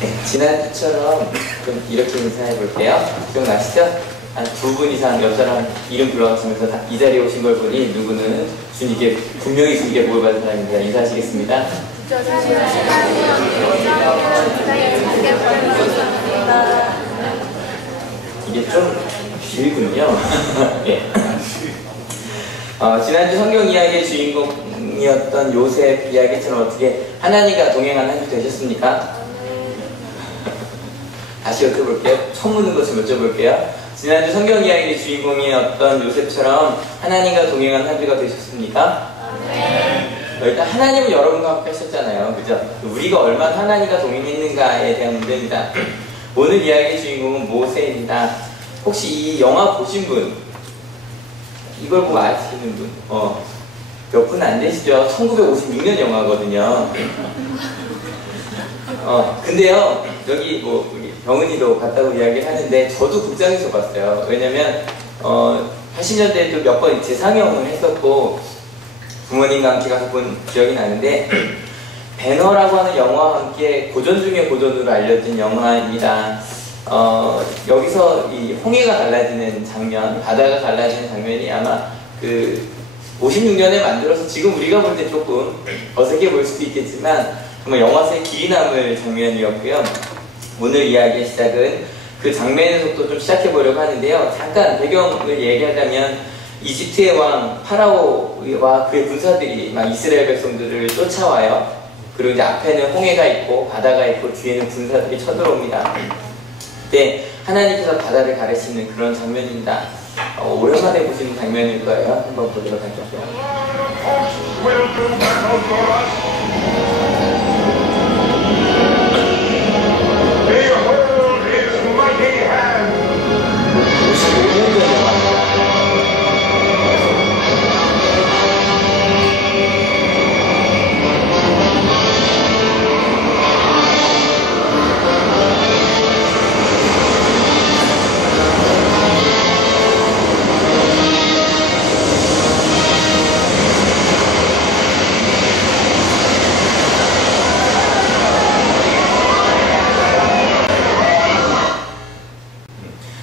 네, 지난주처럼 좀 이렇게 인사해 볼게요. 기억나시죠? 한 2분 이상 옆사람 이름 불러가시면서 이 자리에 오신 걸 보니 누구는 준이게 분명히 준이게 보여 받은 사람입니다. 인사하시겠습니다. 이게 좀 길군요. 네. 지난주 성경 이야기의 주인공이었던 요셉 이야기처럼 어떻게 하나님과 동행한 한 주 되셨습니까? 다시 여쭤볼게요. 처음 묻는 것을 여쭤볼게요. 지난주 성경 이야기의 주인공이었던 요셉처럼 하나님과 동행한 한 주가 되셨습니까? 네. 일단 하나님은 여러분과 함께 하셨잖아요. 그죠? 우리가 얼마나 하나님과 동행했는가에 대한 문제입니다. 오늘 이야기의 주인공은 모세입니다. 혹시 이 영화 보신 분? 이걸 보고 아시는 분? 몇 분 안 되시죠? 1956년 영화거든요. 근데요, 여기 뭐, 우리 병은이도 봤다고 이야기를 하는데, 저도 극장에서 봤어요. 왜냐면, 80년대에도 몇 번 재상영을 했었고, 부모님과 함께 가서 본 기억이 나는데, 배너라고 하는 영화와 함께 고전 중에 고전으로 알려진 영화입니다. 여기서 이 홍해가 갈라지는 장면, 바다가 갈라지는 장면이 아마 그 56년에 만들어서 지금 우리가 볼 때 조금 어색해 보일 수도 있겠지만 정말 영화사에 길이 남을 장면이었고요. 오늘 이야기의 시작은 그 장면에서부터 좀 시작해 보려고 하는데요. 잠깐 배경을 얘기하자면 이집트의 왕 파라오와 그의 군사들이 막 이스라엘 백성들을 쫓아와요. 그리고 이제 앞에는 홍해가 있고 바다가 있고 뒤에는 군사들이 쳐들어옵니다. 그때 하나님께서 바다를 가르치는 그런 장면입니다. 오랜만에 보시는 장면일 거예요. 한번 보도록 할게요.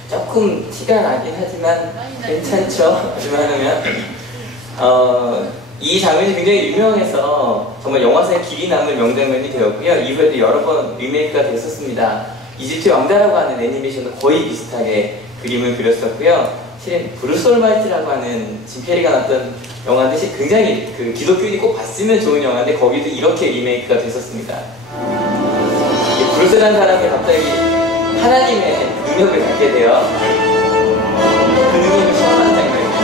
조금 티가 나긴 하지만 괜찮죠? 웬만하면 이 장면이 굉장히 유명해서 정말 영화사에 길이 남을 명장면이 되었고요. 이후에도 여러 번 리메이크가 됐었습니다. 이집트 왕자라고 하는 애니메이션도 거의 비슷하게 그림을 그렸었고요. 실은 브루스 올마이티라고 하는 짐 캐리가 나왔던 영화인데 굉장히 그 기독교인이 꼭 봤으면 좋은 영화인데 거기도 이렇게 리메이크가 됐었습니다. 브루스라는 사람이 갑자기 하나님의 능력을 갖게 돼요. 그 능력을 시험하는 장면입니다.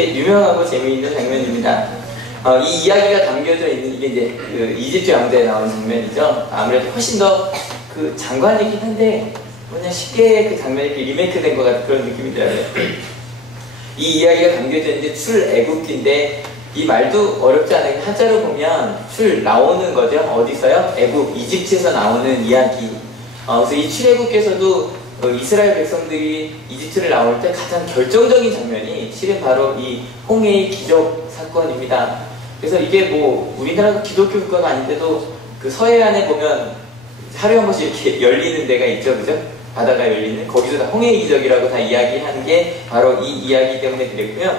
유명하고 재미있는 장면입니다. 이 이야기가 담겨져 있는 이게 이제 그 이집트 왕자에 나오는 장면이죠. 아무래도 훨씬 더 그 장관이긴 한데 그냥 쉽게 그 장면이 리메이크된 것 같은 그런 느낌이 들어요. 이 이야기가 담겨져 있는데 출애굽기인데 이 말도 어렵지 않아요. 한자로 보면 출 나오는 거죠. 어디서요? 애굽, 이집트에서 나오는 이야기. 그래서 이 출애굽께서도 이스라엘 백성들이 이집트를 나올 때 가장 결정적인 장면이 실은 바로 이 홍해의 기적 사건입니다. 그래서 이게 뭐 우리나라가 기독교 국가가 아닌데도 그 서해안에 보면 하루에 한 번씩 이렇게 열리는 데가 있죠, 그죠? 바다가 열리는 거기서 다 홍해의 기적이라고 다 이야기하는 게 바로 이 이야기 때문에 그랬고요.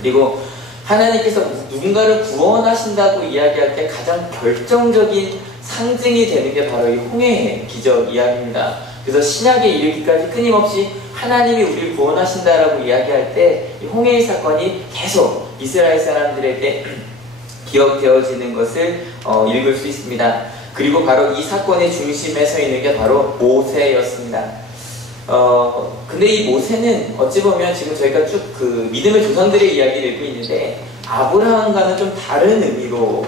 그리고 하나님께서 누군가를 구원하신다고 이야기할 때 가장 결정적인 상징이 되는 게 바로 이 홍해의 기적 이야기입니다. 그래서 신약에 이르기까지 끊임없이 하나님이 우리를 구원하신다라고 이야기할 때 이 홍해의 사건이 계속 이스라엘 사람들에게 기억되어지는 것을 읽을 수 있습니다. 그리고 바로 이 사건의 중심에 서 있는 게 바로 모세였습니다. 근데 이 모세는 어찌 보면 지금 저희가 쭉 그 믿음의 조상들의 이야기를 읽고 있는데 아브라함과는 좀 다른 의미로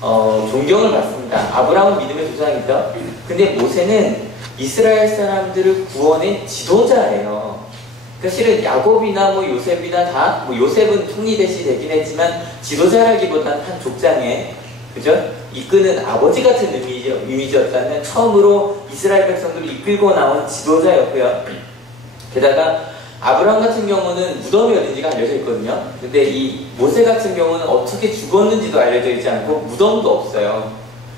존경을 받습니다. 아브라함은 믿음의 조상이죠. 근데 모세는 이스라엘 사람들을 구원의 지도자예요. 그러니까 실은 야곱이나 뭐 요셉이나 다, 뭐 요셉은 총리 대신 되긴 했지만 지도자라기보다는 한 족장에, 그죠? 이끄는 아버지 같은 이미지였다면 처음으로 이스라엘 백성들을 이끌고 나온 지도자였고요. 게다가 아브라함 같은 경우는 무덤이 어딘지가 알려져 있거든요. 근데 이 모세 같은 경우는 어떻게 죽었는지도 알려져 있지 않고 무덤도 없어요.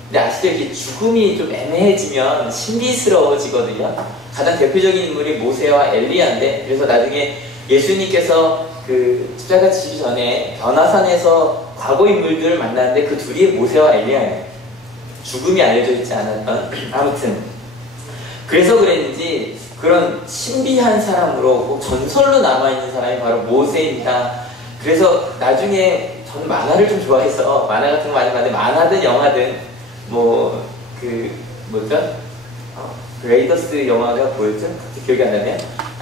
근데 아시죠? 이게 죽음이 좀 애매해지면 신비스러워지거든요. 가장 대표적인 인물이 모세와 엘리야인데, 그래서 나중에 예수님께서 그 십자가 지시기 전에 변화산에서 과거 인물들을 만났는데 그 둘이 모세와 엘리야예요. 죽음이 알려져 있지 않았던. 아무튼 그래서 그랬는지 그런 신비한 사람으로 꼭 전설로 남아있는 사람이 바로 모세입니다. 그래서 나중에 저는 만화를 좀 좋아해서 만화 같은 거 많이 봤는데, 만화든 영화든 레이더스 영화가 뭐였죠? 갑자기 기억이 안 나네요.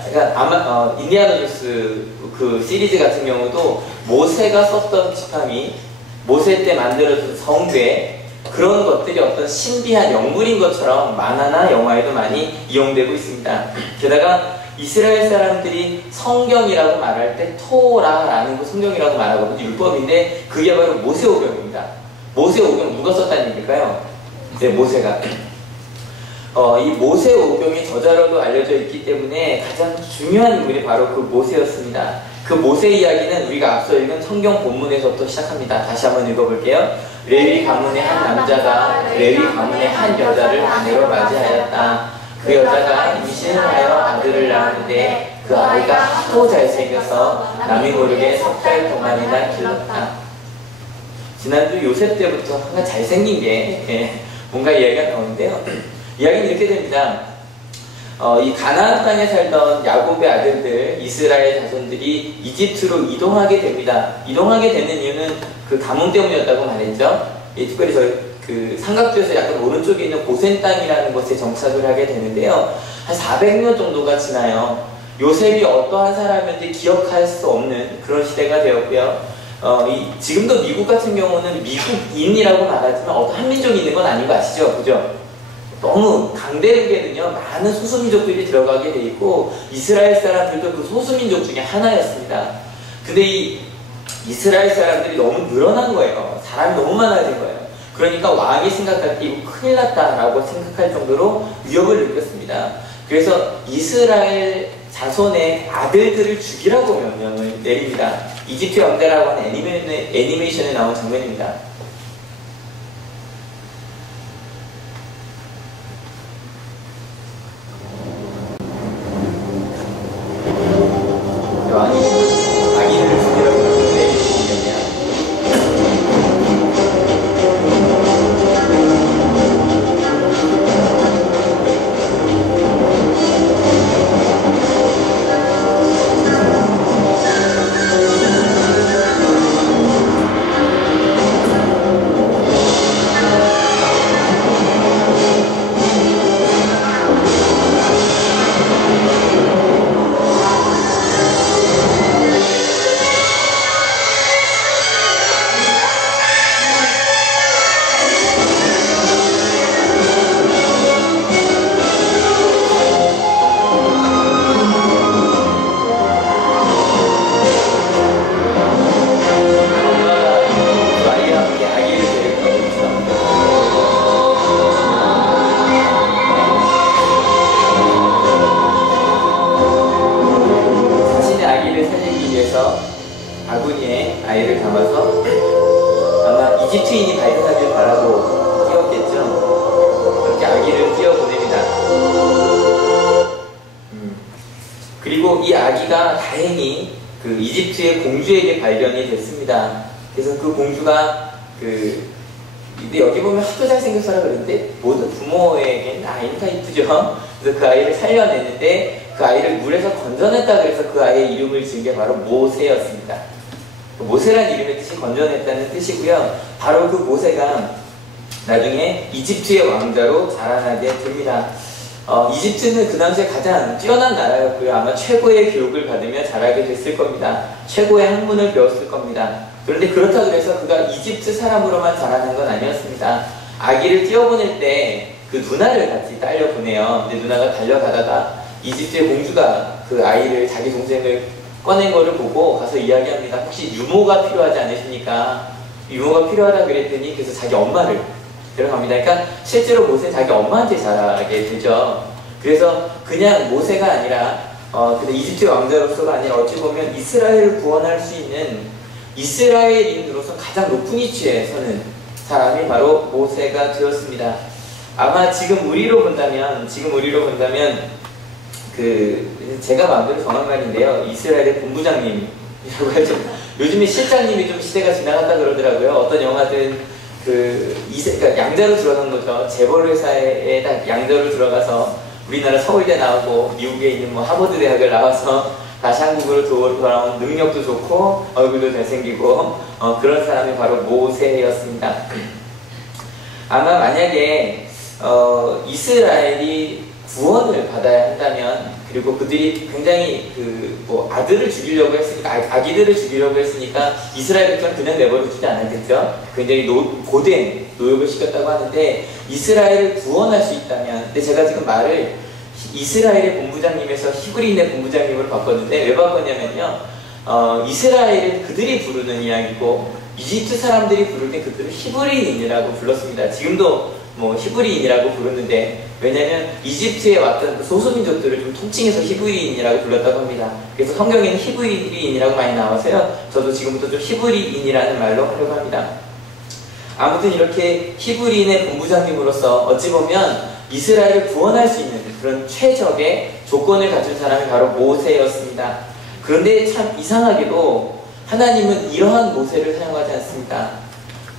그러니까 아마 인디아나 존스 그 시리즈 같은 경우도 모세가 썼던 지팡이, 모세 때 만들어진 성궤, 그런 것들이 어떤 신비한 영물인 것처럼 만화나 영화에도 많이 이용되고 있습니다. 게다가 이스라엘 사람들이 성경이라고 말할 때 토라라는 거 성경이라고 말하거든요. 율법인데 그게 바로 모세오경입니다. 모세오경 누가 썼다는 얘기일까요? 네, 모세가. 이 모세오경이 저자로도 알려져 있기 때문에 가장 중요한 인물이 바로 그 모세였습니다. 그 모세 이야기는 우리가 앞서 읽은 성경 본문에서부터 시작합니다. 다시 한번 읽어볼게요. 레위 가문의 한 남자가 레위 가문의 한 여자를 아내로 맞이하였다. 그 여자가 임신을 하여 아들을 낳았는데 그 아이가 하도 잘생겨서 남이 모르게 3달 동안이나 길렀다. 지난주 요셉 때부터 항상 잘생긴 게 뭔가 이야기가 나오는데요. 이야기는 이렇게 됩니다. 이 가나안 땅에 살던 야곱의 아들들, 이스라엘 자손들이 이집트로 이동하게 됩니다. 이동하게 되는 이유는 그 가뭄 때문이었다고 말했죠. 특별히 그 삼각주에서 약간 오른쪽에 있는 고센 땅이라는 곳에 정착을 하게 되는데요. 한 400년 정도가 지나요. 요셉이 어떠한 사람인지 기억할 수 없는 그런 시대가 되었고요. 지금도 미국 같은 경우는 미국인이라고 말하지만 어떤 한민족이 있는 건 아닌 거 아시죠? 그죠? 너무 강대국에는요 많은 소수민족들이 들어가게 돼 있고 이스라엘 사람들도 그 소수민족 중에 하나였습니다. 근데 이 이스라엘 사람들이 너무 늘어난 거예요. 사람이 너무 많아진 거예요. 그러니까 왕이 생각할 때 이거 큰일 났다라고 생각할 정도로 위협을 느꼈습니다. 그래서 이스라엘 자손의 아들들을 죽이라고 명령을 내립니다. 이집트 왕자라고 하는 애니메이션에 나온 장면입니다. 왕이 아기를 죽이라고 내리는 장면이야. 아군이의 아이를 담아서 아마 이집트인이 발견하길 바라고 띄웠겠죠. 그렇게 아기를 띄워보냅니다. 그리고 이 아기가 다행히 그 이집트의 공주에게 발견이 됐습니다. 그래서 그 공주가 근데 여기 보면 하도 잘생겼어라 그랬는데 모든 부모에게는 아이는 다 이쁘죠. 그래서 그 아이를 살려냈는데 그 아이를 물에서 건져냈다 그래서 그 아이의 이름을 지은 게 바로 모세였습니다. 모세란 이름의 뜻이 건져냈다는 뜻이고요. 바로 그 모세가 나중에 이집트의 왕자로 자라나게 됩니다. 이집트는 그 당시에 가장 뛰어난 나라였고요. 아마 최고의 교육을 받으며 자라게 됐을 겁니다. 최고의 학문을 배웠을 겁니다. 그런데 그렇다고 해서 그가 이집트 사람으로만 자라는 건 아니었습니다. 아기를 띄워보낼 때 그 누나를 같이 딸려 보내요. 근데 누나가 달려가다가 이집트의 공주가 그 아이를 자기 동생을 꺼낸 거를 보고 가서 이야기합니다. 혹시 유모가 필요하지 않으십니까? 유모가 필요하다 그랬더니 그래서 자기 엄마를 데려갑니다. 그러니까 실제로 모세는 자기 엄마한테 자라게 되죠. 그래서 그냥 모세가 아니라 근데 이집트 왕자로서가 아니라 어찌 보면 이스라엘을 구원할 수 있는 이스라엘인으로서 가장 높은 위치에 서는 사람이 바로 모세가 되었습니다. 아마 지금 우리로 본다면 그 제가 마음대로 정한 말인데요. 이스라엘의 본부장님이라고 하죠. 요즘에 실장님이 좀 시대가 지나갔다 그러더라고요. 어떤 영화든 그러니까 양자로 들어간 거죠. 재벌 회사에 딱 양자로 들어가서 우리나라 서울대 나오고 미국에 있는 뭐 하버드 대학을 나와서 다시 한국으로 돌아온 능력도 좋고 얼굴도 잘생기고 그런 사람이 바로 모세였습니다. 아마 만약에 이스라엘이 구원을 받아야 한다면, 그리고 그들이 굉장히 뭐 아들을 죽이려고 했으니까, 아기들을 죽이려고 했으니까 이스라엘 백성 그냥 내버려 두지 않았겠죠. 굉장히 고된 노역을 시켰다고 하는데, 이스라엘을 구원할 수 있다면, 근데 제가 지금 말을 이스라엘의 본부장님에서 히브리인의 본부장님으로 바꿨는데, 왜 바꿨냐면요, 이스라엘은 그들이 부르는 이야기고 이집트 사람들이 부를 때 그들을 히브리인이라고 불렀습니다. 지금도 뭐 히브리인이라고 부르는데, 왜냐면 이집트에 왔던 그 소수민족들을 좀 통칭해서 히브리인이라고 불렀다고 합니다. 그래서 성경에는 히브리인이라고 많이 나와서요, 저도 지금부터 좀 히브리인이라는 말로 하려고 합니다. 아무튼 이렇게 히브리인의 본부장님으로서 어찌 보면 이스라엘을 구원할 수 있는 그런 최적의 조건을 갖춘 사람이 바로 모세였습니다. 그런데 참 이상하게도 하나님은 이러한 모세를 사용하지 않습니다.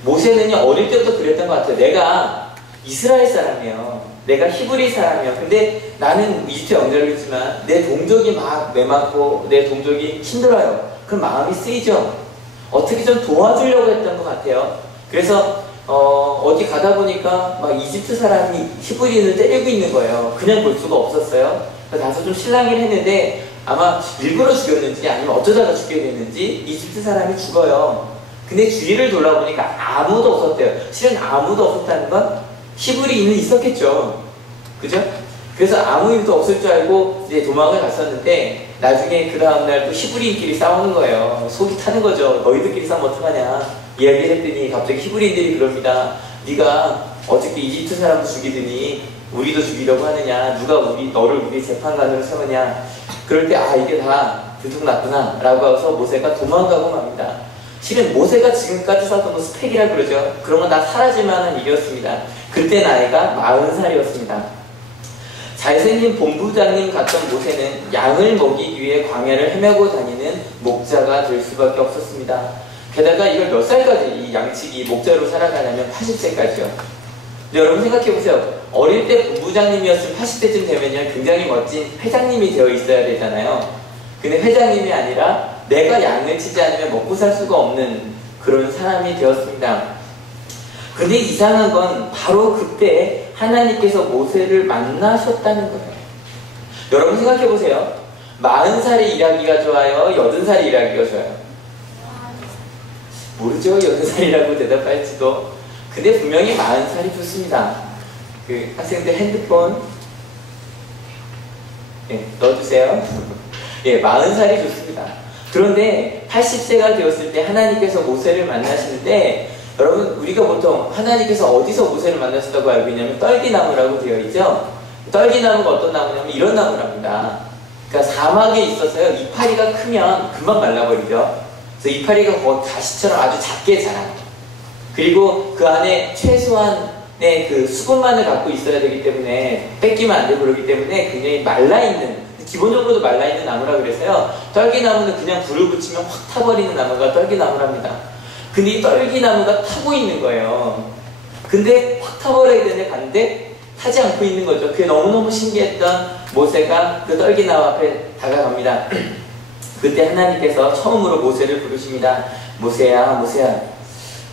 모세는요, 어릴 때부터 그랬던 것 같아요. 내가 이스라엘 사람이에요. 내가 히브리 사람이에요. 근데 나는 이집트 왕자를 했지만 내 동족이 막 매맞고 내 동족이 힘들어요. 그럼 마음이 쓰이죠. 어떻게 좀 도와주려고 했던 것 같아요. 그래서 어디 가다 보니까 막 이집트 사람이 히브리인을 때리고 있는 거예요. 그냥 볼 수가 없었어요. 그래서 가서 좀 실랑이를 했는데, 아마 일부러 죽였는지 아니면 어쩌다가 죽게 됐는지 이집트 사람이 죽어요. 근데 주위를 돌아보니까 아무도 없었대요. 실은 아무도 없었다는 건 히브리인은 있었겠죠. 그죠? 그래서 아무 일도 없을 줄 알고 이제 도망을 갔었는데, 나중에 그 다음날 또 히브리인끼리 싸우는 거예요. 속이 타는 거죠. 너희들끼리 싸우면 어떡하냐 이야기를 했더니 갑자기 히브리인들이 그럽니다. 네가 어저께 이집트 사람도 죽이더니 우리도 죽이려고 하느냐, 누가 너를 우리 재판관으로 세우냐. 그럴 때 이게 다 들통났구나 라고 해서 모세가 도망가고 맙니다. 실은 모세가 지금까지 쌓던 스펙이라 그러죠. 그런 건 다 사라질 만한 일이었습니다. 그때 나이가 40살이었습니다. 잘생긴 본부장님 같던 모세는 양을 먹이기 위해 광야를 헤매고 다니는 목자가 될 수밖에 없었습니다. 게다가 이걸 몇 살까지 이 양치기 목자로 살아가냐면 80세까지요. 근데 여러분 생각해보세요. 어릴 때 본부장님이었으면 80세쯤 되면요, 굉장히 멋진 회장님이 되어 있어야 되잖아요. 근데 회장님이 아니라 내가 양을 치지 않으면 먹고 살 수가 없는 그런 사람이 되었습니다. 근데 이상한 건 바로 그때 하나님께서 모세를 만나셨다는 거예요. 여러분 생각해보세요. 40살에 일하기가 좋아요? 80살에 일하기가 좋아요? 모르죠? 80살이라고 대답할지도. 근데 분명히 40살이 좋습니다. 그 학생들 핸드폰 넣어주세요. 40살이 좋습니다. 그런데 80세가 되었을 때 하나님께서 모세를 만나시는데, 여러분 우리가 보통 하나님께서 어디서 모세를 만나셨다고 알고 있냐면 떨기나무라고 되어 있죠. 떨기나무가 어떤 나무냐면 이런 나무랍니다. 그러니까 사막에 있어서요, 이파리가 크면 금방 말라버리죠. 그래서 이파리가 가시처럼 아주 작게 자라요. 그리고 그 안에 최소한의 그 수분만을 갖고 있어야 되기 때문에 뺏기면 안 되고, 그러기 때문에 굉장히 말라있는, 기본적으로도 말라있는 나무라 그래서요, 떨기나무는 그냥 불을 붙이면 확 타버리는 나무가 떨기나무랍니다. 근데 이 떨기나무가 타고 있는 거예요. 근데 확 타버려야 되는데 갔는데 타지 않고 있는 거죠. 그게 너무너무 신기했던 모세가 그 떨기나무 앞에 다가갑니다. 그때 하나님께서 처음으로 모세를 부르십니다. 모세야, 모세야.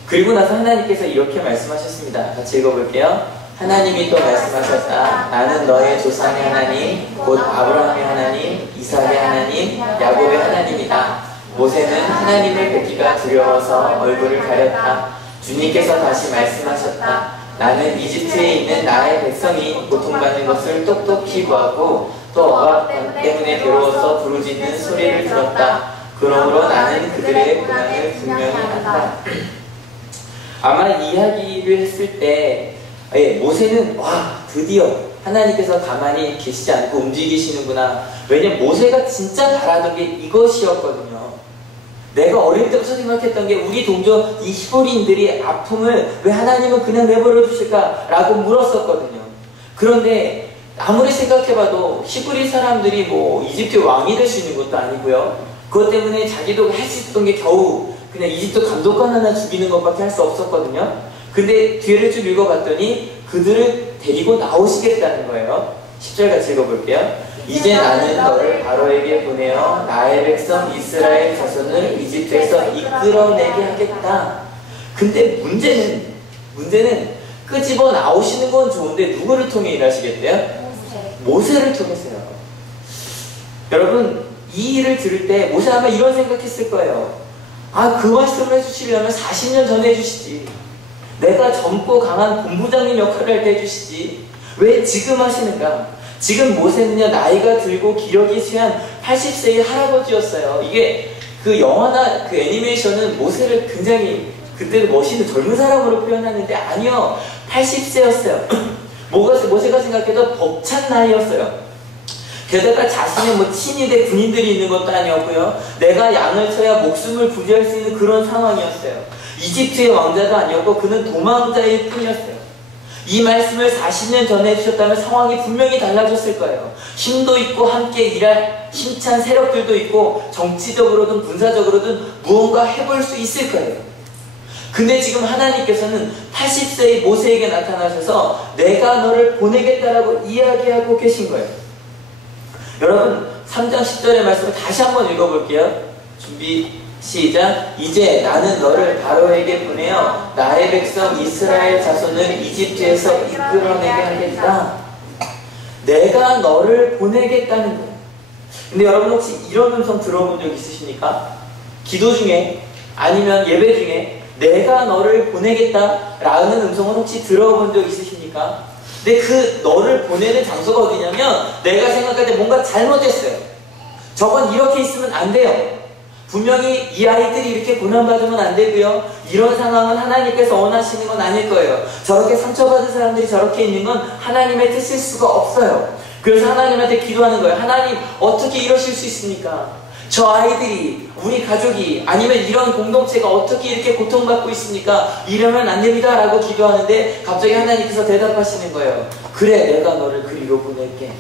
그리고 나서 하나님께서 이렇게 말씀하셨습니다. 같이 읽어볼게요. 하나님이 또 말씀하셨다. 나는 너의 조상의 하나님, 곧 아브라함의 하나님, 이삭의 하나님, 야곱의 하나님이다. 모세는 하나님을 뵙기가 두려워서 얼굴을 가렸다. 주님께서 다시 말씀하셨다. 나는 이집트에 있는 나의 백성이 고통받는 것을 똑똑히 보았고 또 억압 때문에 괴로워서 부르짖는 소리를 들었다. 그러므로 나는 그들의 고난을 분명히 안다. 아마 이야기를 했을 때 모세는 와 드디어 하나님께서 가만히 계시지 않고 움직이시는구나. 왜냐면 모세가 진짜 바라던 게 이것이었거든요. 내가 어릴 때부터 생각했던 게 우리 동족 이 히브리인들이 아픔을 왜 하나님은 그냥 내버려 두실까? 라고 물었었거든요. 그런데 아무리 생각해봐도 히브리 사람들이 뭐 이집트 왕이 될 수 있는 것도 아니고요. 그것 때문에 자기도 할 수 있었던 게 겨우 그냥 이집트 감독관 하나 죽이는 것밖에 할 수 없었거든요. 근데 뒤를 쭉 읽어봤더니 그들을 데리고 나오시겠다는 거예요. 10절 같이 읽어볼게요. 이제 나는 너를 바로에게 보내어 나의 백성 이스라엘 자손을 이집트에서 이끌어내게 하겠다. 근데 문제는 끄집어 나오시는 건 좋은데 누구를 통해 일하시겠대요? 모세를 통해서요. 여러분 이 일을 들을 때 모세 아마 이런 생각했을 거예요. 아, 그 말씀을 해주시려면 40년 전에 해주시지. 내가 젊고 강한 본부장님 역할을 할 때 해주시지. 왜 지금 하시는가? 지금 모세는요 나이가 들고 기력이 쇠한 80세의 할아버지였어요. 이게 그 영화나 그 애니메이션은 모세를 굉장히 그때 멋있는 젊은 사람으로 표현하는데 아니요 80세였어요. 모세가 생각해도 벅찬 나이였어요. 게다가 자신의 뭐 친위대 군인들이 있는 것도 아니었고요. 내가 양을 쳐야 목숨을 부지할 수 있는 그런 상황이었어요. 이집트의 왕자도 아니었고 그는 도망자일 뿐이었어요. 이 말씀을 40년 전에 해주셨다면 상황이 분명히 달라졌을 거예요. 힘도 있고 함께 일할 힘찬 세력들도 있고 정치적으로든 군사적으로든 무언가 해볼 수 있을 거예요. 근데 지금 하나님께서는 80세의 모세에게 나타나셔서 내가 너를 보내겠다라고 이야기하고 계신 거예요. 여러분 3장 10절의 말씀을 다시 한번 읽어볼게요. 준비 시작. 이제 나는 너를 바로에게 보내어 나의 백성 이스라엘 자손을 이집트에서 이끌어내게 하겠다. 내가 너를 보내겠다는 거예요. 근데 여러분 혹시 이런 음성 들어본 적 있으십니까? 기도 중에 아니면 예배 중에 내가 너를 보내겠다 라는 음성을 혹시 들어본 적 있으십니까? 근데 그 너를 보내는 장소가 어디냐면 내가 생각할 때 뭔가 잘못했어요. 저건 이렇게 있으면 안 돼요. 분명히 이 아이들이 이렇게 고난받으면 안 되고요. 이런 상황은 하나님께서 원하시는 건 아닐 거예요. 저렇게 상처받은 사람들이 저렇게 있는 건 하나님의 뜻일 수가 없어요. 그래서 하나님한테 기도하는 거예요. 하나님 어떻게 이러실 수 있습니까? 저 아이들이 우리 가족이 아니면 이런 공동체가 어떻게 이렇게 고통받고 있습니까? 이러면 안 됩니다 라고 기도하는데 갑자기 하나님께서 대답하시는 거예요. 그래 내가 너를 그리로 보낼게.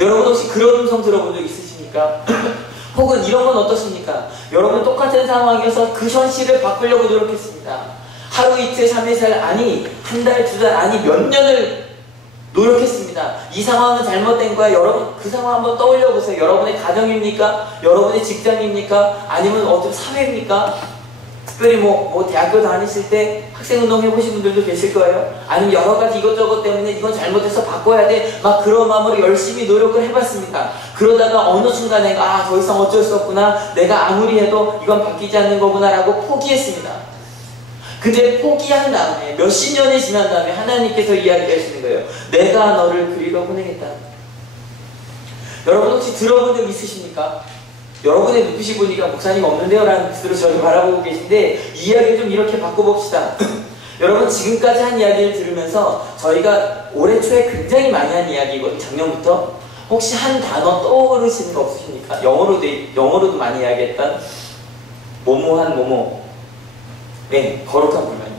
여러분 혹시 그런 음성 들어본 적 있으십니까? 혹은 이런 건 어떻습니까? 여러분 똑같은 상황이어서 그 현실을 바꾸려고 노력했습니다. 하루 이틀 3일 4일 아니 한 달 두 달 아니 몇 년을 노력했습니다. 이 상황은 잘못된 거야. 여러분 그 상황 한번 떠올려 보세요. 여러분의 가정입니까? 여러분의 직장입니까? 아니면 어떤 사회입니까? 특별히 뭐 대학교 다니실 때 학생운동 해보신 분들도 계실 거예요. 아니면 여러 가지 이것저것 때문에 이건 잘못해서 바꿔야 돼. 막 그런 마음으로 열심히 노력을 해봤습니다. 그러다가 어느 순간에 더 이상 어쩔 수 없구나. 내가 아무리 해도 이건 바뀌지 않는 거구나 라고 포기했습니다. 근데 포기한 다음에 몇십 년이 지난 다음에 하나님께서 이야기하시는 거예요. 내가 너를 그리로 보내겠다. 여러분 혹시 들어본 적 있으십니까? 여러분의 눈빛이 보니까 목사님 없는데요 라는 뜻으로 저를 바라보고 계신데 이야기를 좀 이렇게 바꿔봅시다. 여러분 지금까지 한 이야기를 들으면서 저희가 올해 초에 굉장히 많이 한 이야기거든요. 작년부터. 혹시 한 단어 떠오르시는 거 없으십니까? 영어로도 많이 이야기했던 뭐뭐한 뭐뭐. 네, 거룩한 불만이요.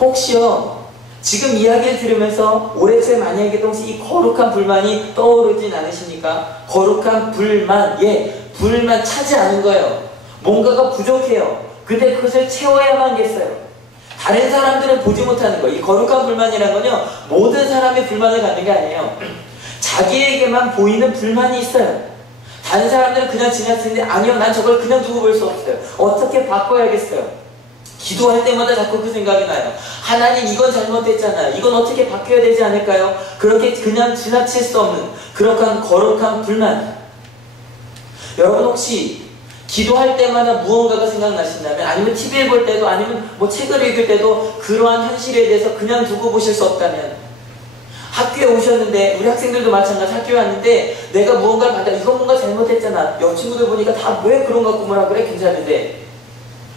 혹시요 지금 이야기를 들으면서 올해 초에 많이 얘기했던 혹시 이 거룩한 불만이 떠오르진 않으십니까? 거룩한 불만, 불만 차지 않은 거예요. 뭔가가 부족해요. 근데 그것을 채워야만 겠어요. 다른 사람들은 보지 못하는 거예요. 이 거룩한 불만이라는 건요 모든 사람이 불만을 갖는 게 아니에요. 자기에게만 보이는 불만이 있어요. 다른 사람들은 그냥 지나치는데 아니요 난 저걸 그냥 두고 볼 수 없어요. 어떻게 바꿔야겠어요. 기도할 때마다 자꾸 그 생각이 나요. 하나님 이건 잘못됐잖아요. 이건 어떻게 바뀌어야 되지 않을까요? 그렇게 그냥 지나칠 수 없는 그런 거룩한 불만. 여러분 혹시 기도할 때마다 무언가가 생각나신다면, 아니면 TV를 볼 때도, 아니면 뭐 책을 읽을 때도 그러한 현실에 대해서 그냥 두고 보실 수 없다면, 학교에 오셨는데, 우리 학생들도 마찬가지, 학교에 왔는데 내가 무언가를 받아, 이거 뭔가 잘못했잖아, 옆 친구들 보니까 다 왜 그런 거 갖고 뭐라 그래? 괜찮은데,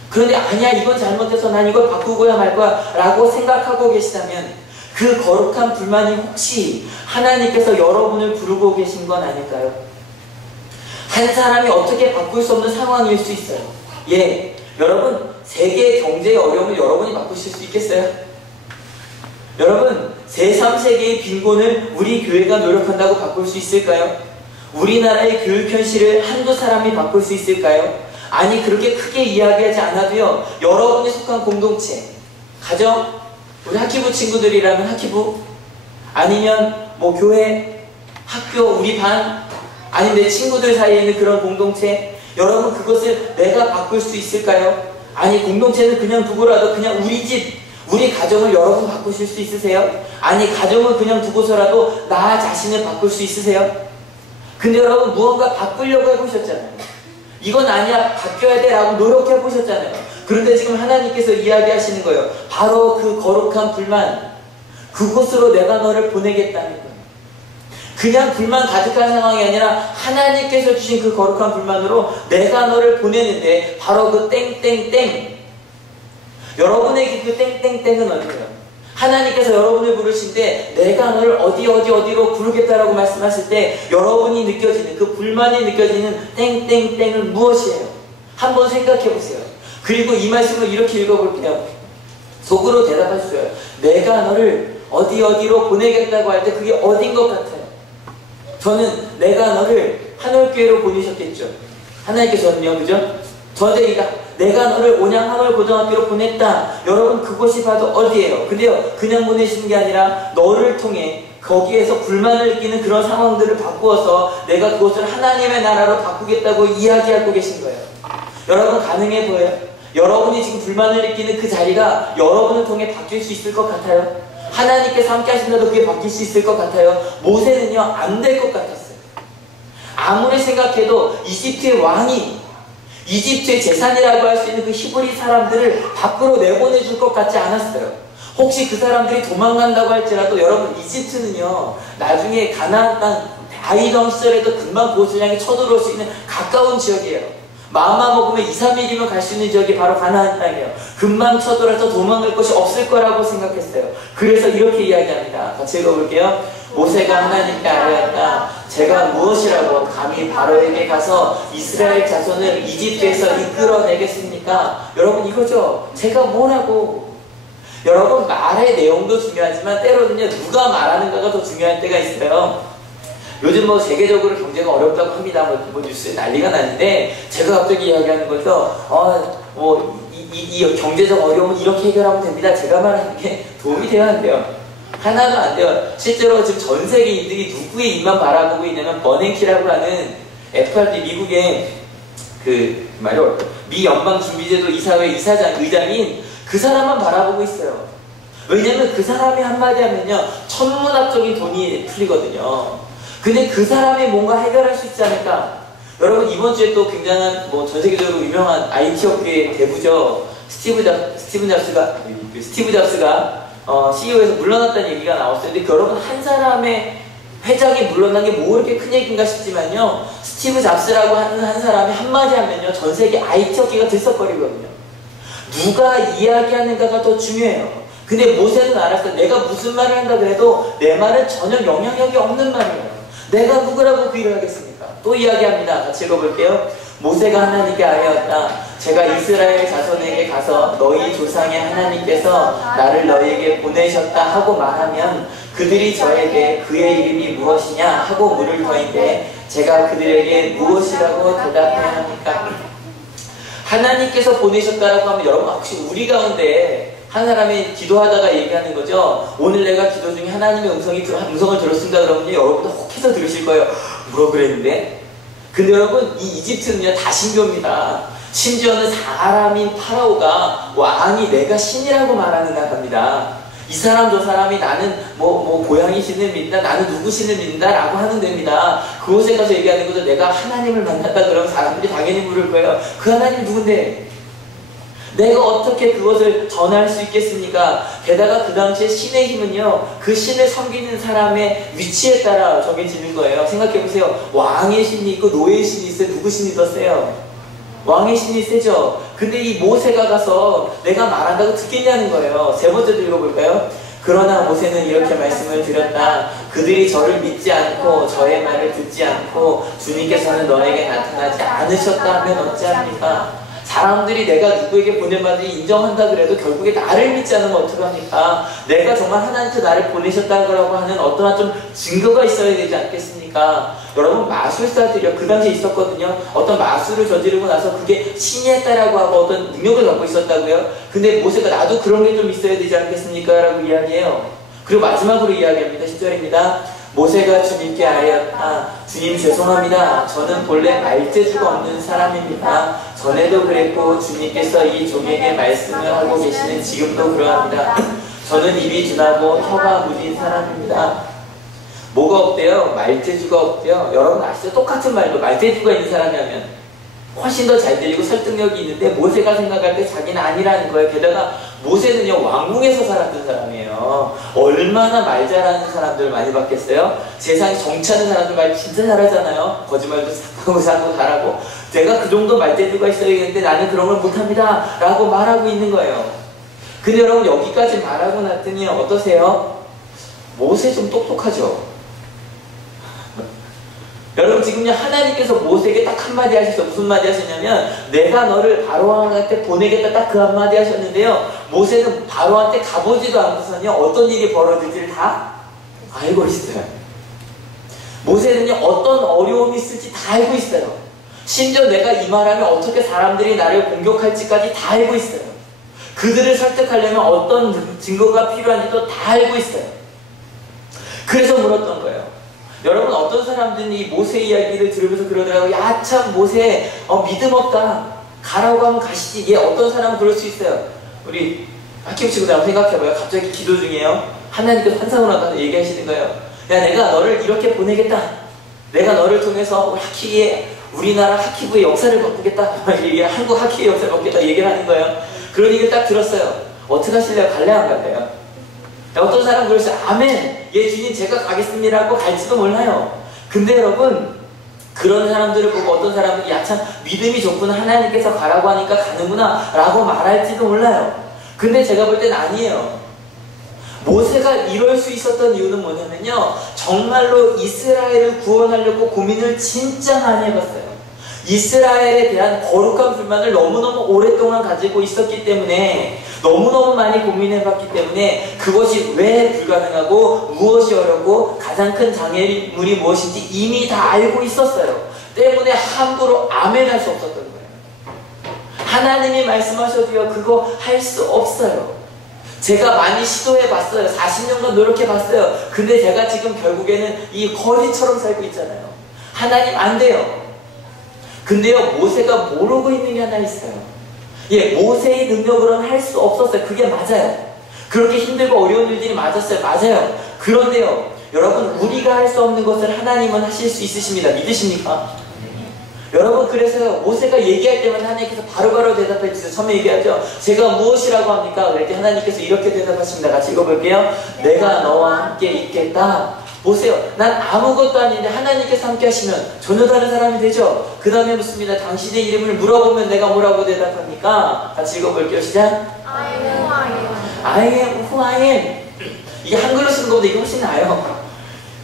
그런데 아니야, 이건 잘못해서 난 이걸 바꾸고야 말 거야 라고 생각하고 계시다면, 그 거룩한 불만이 혹시 하나님께서 여러분을 부르고 계신 건 아닐까요? 한 사람이 어떻게 바꿀 수 없는 상황일 수 있어요. 예, 여러분, 세계 경제의 어려움을 여러분이 바꾸실 수 있겠어요? 여러분, 제3세계의 빈곤을 우리 교회가 노력한다고 바꿀 수 있을까요? 우리나라의 교육 현실을 한두 사람이 바꿀 수 있을까요? 아니, 그렇게 크게 이야기하지 않아도요, 여러분이 속한 공동체, 가정, 우리 학기부 친구들이라면 학기부, 아니면 뭐 교회, 학교, 우리 반, 아니면 내 친구들 사이에 있는 그런 공동체, 여러분, 그것을 내가 바꿀 수 있을까요? 아니, 공동체는 그냥 두고라도 그냥 우리 집, 우리 가정을 여러분 바꾸실 수 있으세요? 아니, 가정을 그냥 두고서라도 나 자신을 바꿀 수 있으세요? 근데 여러분, 무언가 바꾸려고 해보셨잖아요. 이건 아니야, 바뀌어야 돼 라고 노력해 보셨잖아요. 그런데 지금 하나님께서 이야기하시는 거예요. 바로 그 거룩한 불만, 그곳으로 내가 너를 보내겠다는 거예요. 그냥 불만 가득한 상황이 아니라 하나님께서 주신 그 거룩한 불만으로 내가 너를 보내는데, 바로 그 땡땡땡, 여러분에게 그 땡땡땡은 어디예요? 하나님께서 여러분을 부르신데 내가 너를 어디로 부르겠다라고 말씀하실 때 여러분이 느껴지는 그 불만이 느껴지는 땡땡땡은 무엇이에요? 한번 생각해 보세요. 그리고 이 말씀을 이렇게 읽어볼게요. 속으로 대답하셔요. 내가 너를 어디로 보내겠다고 할 때 그게 어딘 것 같아요? 저는 내가 너를 한올교회로 보내셨겠죠. 하나님께서는요, 그죠? 저희가 내가 너를 온양 한올고등학교로 보냈다. 여러분, 그곳이 바로 어디예요? 근데요, 그냥 보내시는 게 아니라 너를 통해 거기에서 불만을 느끼는 그런 상황들을 바꾸어서 내가 그곳을 하나님의 나라로 바꾸겠다고 이야기하고 계신 거예요. 여러분, 가능해 보여요? 여러분이 지금 불만을 느끼는 그 자리가 여러분을 통해 바뀔 수 있을 것 같아요? 하나님께서 함께 하신다도 그게 바뀔 수 있을 것 같아요? 모세는요, 안 될 것 같았어요. 아무리 생각해도 이집트의 왕이 이집트의 재산이라고 할 수 있는 그 히브리 사람들을 밖으로 내보내줄 것 같지 않았어요. 혹시 그 사람들이 도망간다고 할지라도 여러분, 이집트는요, 나중에 가나안 땅 다윗 시절에도 금방 그곳을 향해 쳐들어올 수 있는 가까운 지역이에요. 마음만 먹으면 2, 3일이면 갈 수 있는 지역이 바로 가나안 땅이에요. 금방 쳐들어서 도망갈 곳이 없을 거라고 생각했어요. 그래서 이렇게 이야기합니다. 같이 읽어볼게요. 모세가 하나님께 아뢰었다. 제가 무엇이라고 감히 바로에게 가서 이스라엘 자손을 이집트에서 이끌어내겠습니까? 여러분, 이거죠. 제가 뭐라고. 여러분, 말의 내용도 중요하지만 때로는요, 누가 말하는가가 더 중요할 때가 있어요. 요즘 뭐 세계적으로 경제가 어렵다고 합니다. 뭐 뉴스에 난리가 나는데, 제가 갑자기 이야기하는 거죠. 이 경제적 어려움은 이렇게 해결하면 됩니다. 제가 말하는 게 도움이 돼야 한대요. 하나도 안 돼요. 실제로 지금 전 세계인들이 누구의 입만 바라보고 있냐면 버냉키라고 하는 FRB 미국의 미 연방준비제도 이사회 의장인 그 사람만 바라보고 있어요. 왜냐면 그 사람이 한마디 하면요, 천문학적인 돈이 풀리거든요. 근데 그 사람이 뭔가 해결할 수 있지 않을까? 여러분, 이번 주에 또 굉장한 전 세계적으로 유명한 IT 업계의 대부죠. 스티브 잡스가 CEO에서 물러났다는 얘기가 나왔어요. 근데 여러분, 한 사람의 회장이 물러난 게 뭐 그렇게 큰 얘기인가 싶지만요, 스티브 잡스라고 하는 한 사람이 한마디 하면요, 전 세계 IT 업계가 들썩거리거든요. 누가 이야기하는가가 더 중요해요. 근데 모세는 알았어요. 내가 무슨 말을 한다 그래도 내 말은 전혀 영향력이 없는 말이에요. 내가 누구라고 비유를 하겠습니까? 또 이야기합니다. 같이 읽어볼게요. 모세가 하나님께 아뢰었다. 제가 이스라엘 자손에게 가서 너희 조상의 하나님께서 나를 너희에게 보내셨다 하고 말하면 그들이 저에게 그의 이름이 무엇이냐 하고 물을 터인데 제가 그들에게 무엇이라고 대답해야 합니까? 하나님께서 보내셨다라고 하면 여러분, 혹시 우리 가운데 한 사람이 기도하다가 얘기하는 거죠. 오늘 내가 기도 중에 하나님의 음성을 들었습니다. 그러면 여러분도 혹해서 들으실 거예요. 뭐라 그랬는데? 근데 여러분, 이 이집트는요, 다신교입니다. 심지어는 사람인 파라오가 왕이 내가 신이라고 말하는 나라입니다. 이 사람 저 사람이 나는 고양이 신을 믿는다, 나는 누구 신을 믿는다 라고 하는 데입니다. 그곳에 가서 얘기하는 것도 내가 하나님을 만났다 그러면 사람들이 당연히 물을 거예요. 그 하나님 누군데? 내가 어떻게 그것을 전할 수 있겠습니까? 게다가 그 당시에 신의 힘은요, 그 신을 섬기는 사람의 위치에 따라 정해지는 거예요. 생각해보세요. 왕의 신이 있고 노예의 신이 있어요. 누구 신이 더 세요? 왕의 신이 세죠. 근데 이 모세가 가서 내가 말한다고 듣겠냐는 거예요. 세 번째도 읽어볼까요? 그러나 모세는 이렇게 말씀을 드렸다. 그들이 저를 믿지 않고 저의 말을 듣지 않고 주님께서는 너에게 나타나지 않으셨다 하면 어찌합니까? 사람들이 내가 누구에게 보낸받은지 인정한다 그래도 결국에 나를 믿지 않으면 어떡합니까? 내가 정말 하나님께서 나를 보내셨다고 하는 어떠한 좀 증거가 있어야 되지 않겠습니까? 여러분, 마술사들이요, 그 당시에 있었거든요. 어떤 마술을 저지르고 나서 그게 신이 했다라고 하고 어떤 능력을 갖고 있었다고요. 근데 모세가 나도 그런 게 좀 있어야 되지 않겠습니까? 라고 이야기해요. 그리고 마지막으로 이야기합니다. 10절입니다. 모세가 주님께 아뢰었다. 주님 죄송합니다. 저는 본래 말재주가 없는 사람입니다. 전에도 그랬고 주님께서 이 종에게 말씀을 하고 계시는 지금도 그러합니다. 저는 입이 둔하고 혀가 무딘 사람입니다. 뭐가 없대요? 말재주가 없대요. 여러분 아시죠? 똑같은 말도 말재주가 있는 사람이 하면 훨씬 더 잘 들리고 설득력이 있는데 모세가 생각할 때 자기는 아니라는 거예요. 게다가 모세는요, 왕궁에서 살았던 사람이에요. 얼마나 말 잘하는 사람들 많이 봤겠어요? 세상에 정치하는 사람들 말 진짜 잘하잖아요. 거짓말도 사고 잘하고. 내가 그 정도 말재주가 있어야겠는데 나는 그런 걸 못합니다 라고 말하고 있는 거예요. 근데 여러분, 여기까지 말하고 났더니 어떠세요? 모세 좀 똑똑하죠? 여러분, 지금요, 하나님께서 모세에게 딱 한마디 하셨어요. 무슨 말이 하셨냐면, 내가 너를 바로왕한테 보내겠다, 딱 그 한마디 하셨는데요. 모세는 바로한테 가보지도 않고서는요, 어떤 일이 벌어질지를 다 알고 있어요. 모세는요, 어떤 어려움이 있을지 다 알고 있어요. 심지어 내가 이 말하면 어떻게 사람들이 나를 공격할지까지 다 알고 있어요. 그들을 설득하려면 어떤 증거가 필요한지도 다 알고 있어요. 그래서 물었던 거예요. 여러분, 어떤 사람들은 이 모세 이야기를 들으면서 그러더라고요. 야, 참 모세 믿음 없다. 가라고 하면 가시지. 예, 어떤 사람은 그럴 수 있어요. 우리 학교 치고 나면 생각해봐요. 갑자기 기도 중이에요. 하나님께서 환상으로 나타나서 얘기하시는 거예요. 야, 내가 너를 이렇게 보내겠다. 내가 너를 통해서 우리나라 하키부의 역사를 바꾸겠다. 한국 하키의 역사를 바꾸겠다 얘기를 하는 거예요. 그런 얘기를 딱 들었어요. 어떻게 하실래요? 갈래 안 갈래요? 어떤 사람은 그랬어요. 아멘! 예, 주님 제가 가겠습니다라고 갈지도 몰라요. 근데 여러분, 그런 사람들을 보고 어떤 사람은 야, 참 믿음이 좋구나, 하나님께서 가라고 하니까 가는구나 라고 말할지도 몰라요. 근데 제가 볼 땐 아니에요. 모세가 이럴 수 있었던 이유는 뭐냐면요, 정말로 이스라엘을 구원하려고 고민을 진짜 많이 해봤어요. 이스라엘에 대한 거룩한 불만을 너무너무 오랫동안 가지고 있었기 때문에, 너무너무 많이 고민해봤기 때문에 그것이 왜 불가능하고 무엇이 어렵고 가장 큰 장애물이 무엇인지 이미 다 알고 있었어요. 때문에 함부로 아멘할 수 없었던 거예요. 하나님이 말씀하셔도요, 그거 할 수 없어요. 제가 많이 시도해봤어요. 40년간 노력해봤어요. 근데 제가 지금 결국에는 이 거지처럼 살고 있잖아요. 하나님 안 돼요. 근데요, 모세가 모르고 있는 게 하나 있어요. 예, 모세의 능력으로는 할 수 없었어요. 그게 맞아요. 그렇게 힘들고 어려운 일들이 맞았어요. 맞아요. 그런데요, 여러분, 우리가 할 수 없는 것을 하나님은 하실 수 있으십니다. 믿으십니까? 여러분, 그래서요, 모세가 얘기할 때마다 하나님께서 바로바로 대답해 주세요. 처음에 얘기하죠. 제가 무엇이라고 합니까? 그럴 때 하나님께서 이렇게 대답하십니다. 같이 읽어볼게요. 내가 너와 함께 있겠다. 보세요. 난 아무것도 아닌데 하나님께서 함께 하시면 전혀 다른 사람이 되죠. 그 다음에 묻습니다. 당신의 이름을 물어보면 내가 뭐라고 대답합니까? 같이 읽어볼게요. 시작. I am who I am. 이게 한글로 쓰는 것보다 이게 훨씬 나아요.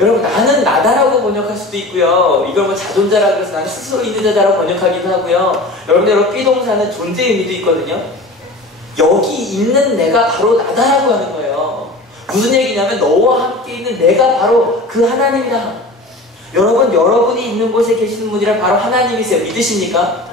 여러분, 나는 나다라고 번역할 수도 있고요. 이걸 뭐 자존자라고 해서 나는 스스로 있는 자다라고 번역하기도 하고요. 여러분, 비동사는 존재 의미도 있거든요. 여기 있는 내가 바로 나다라고 하는 거예요. 무슨 얘기냐면 너와 함께 있는 내가 바로 그 하나님이다. 여러분, 여러분이 있는 곳에 계시는 분이란 바로 하나님이세요. 믿으십니까?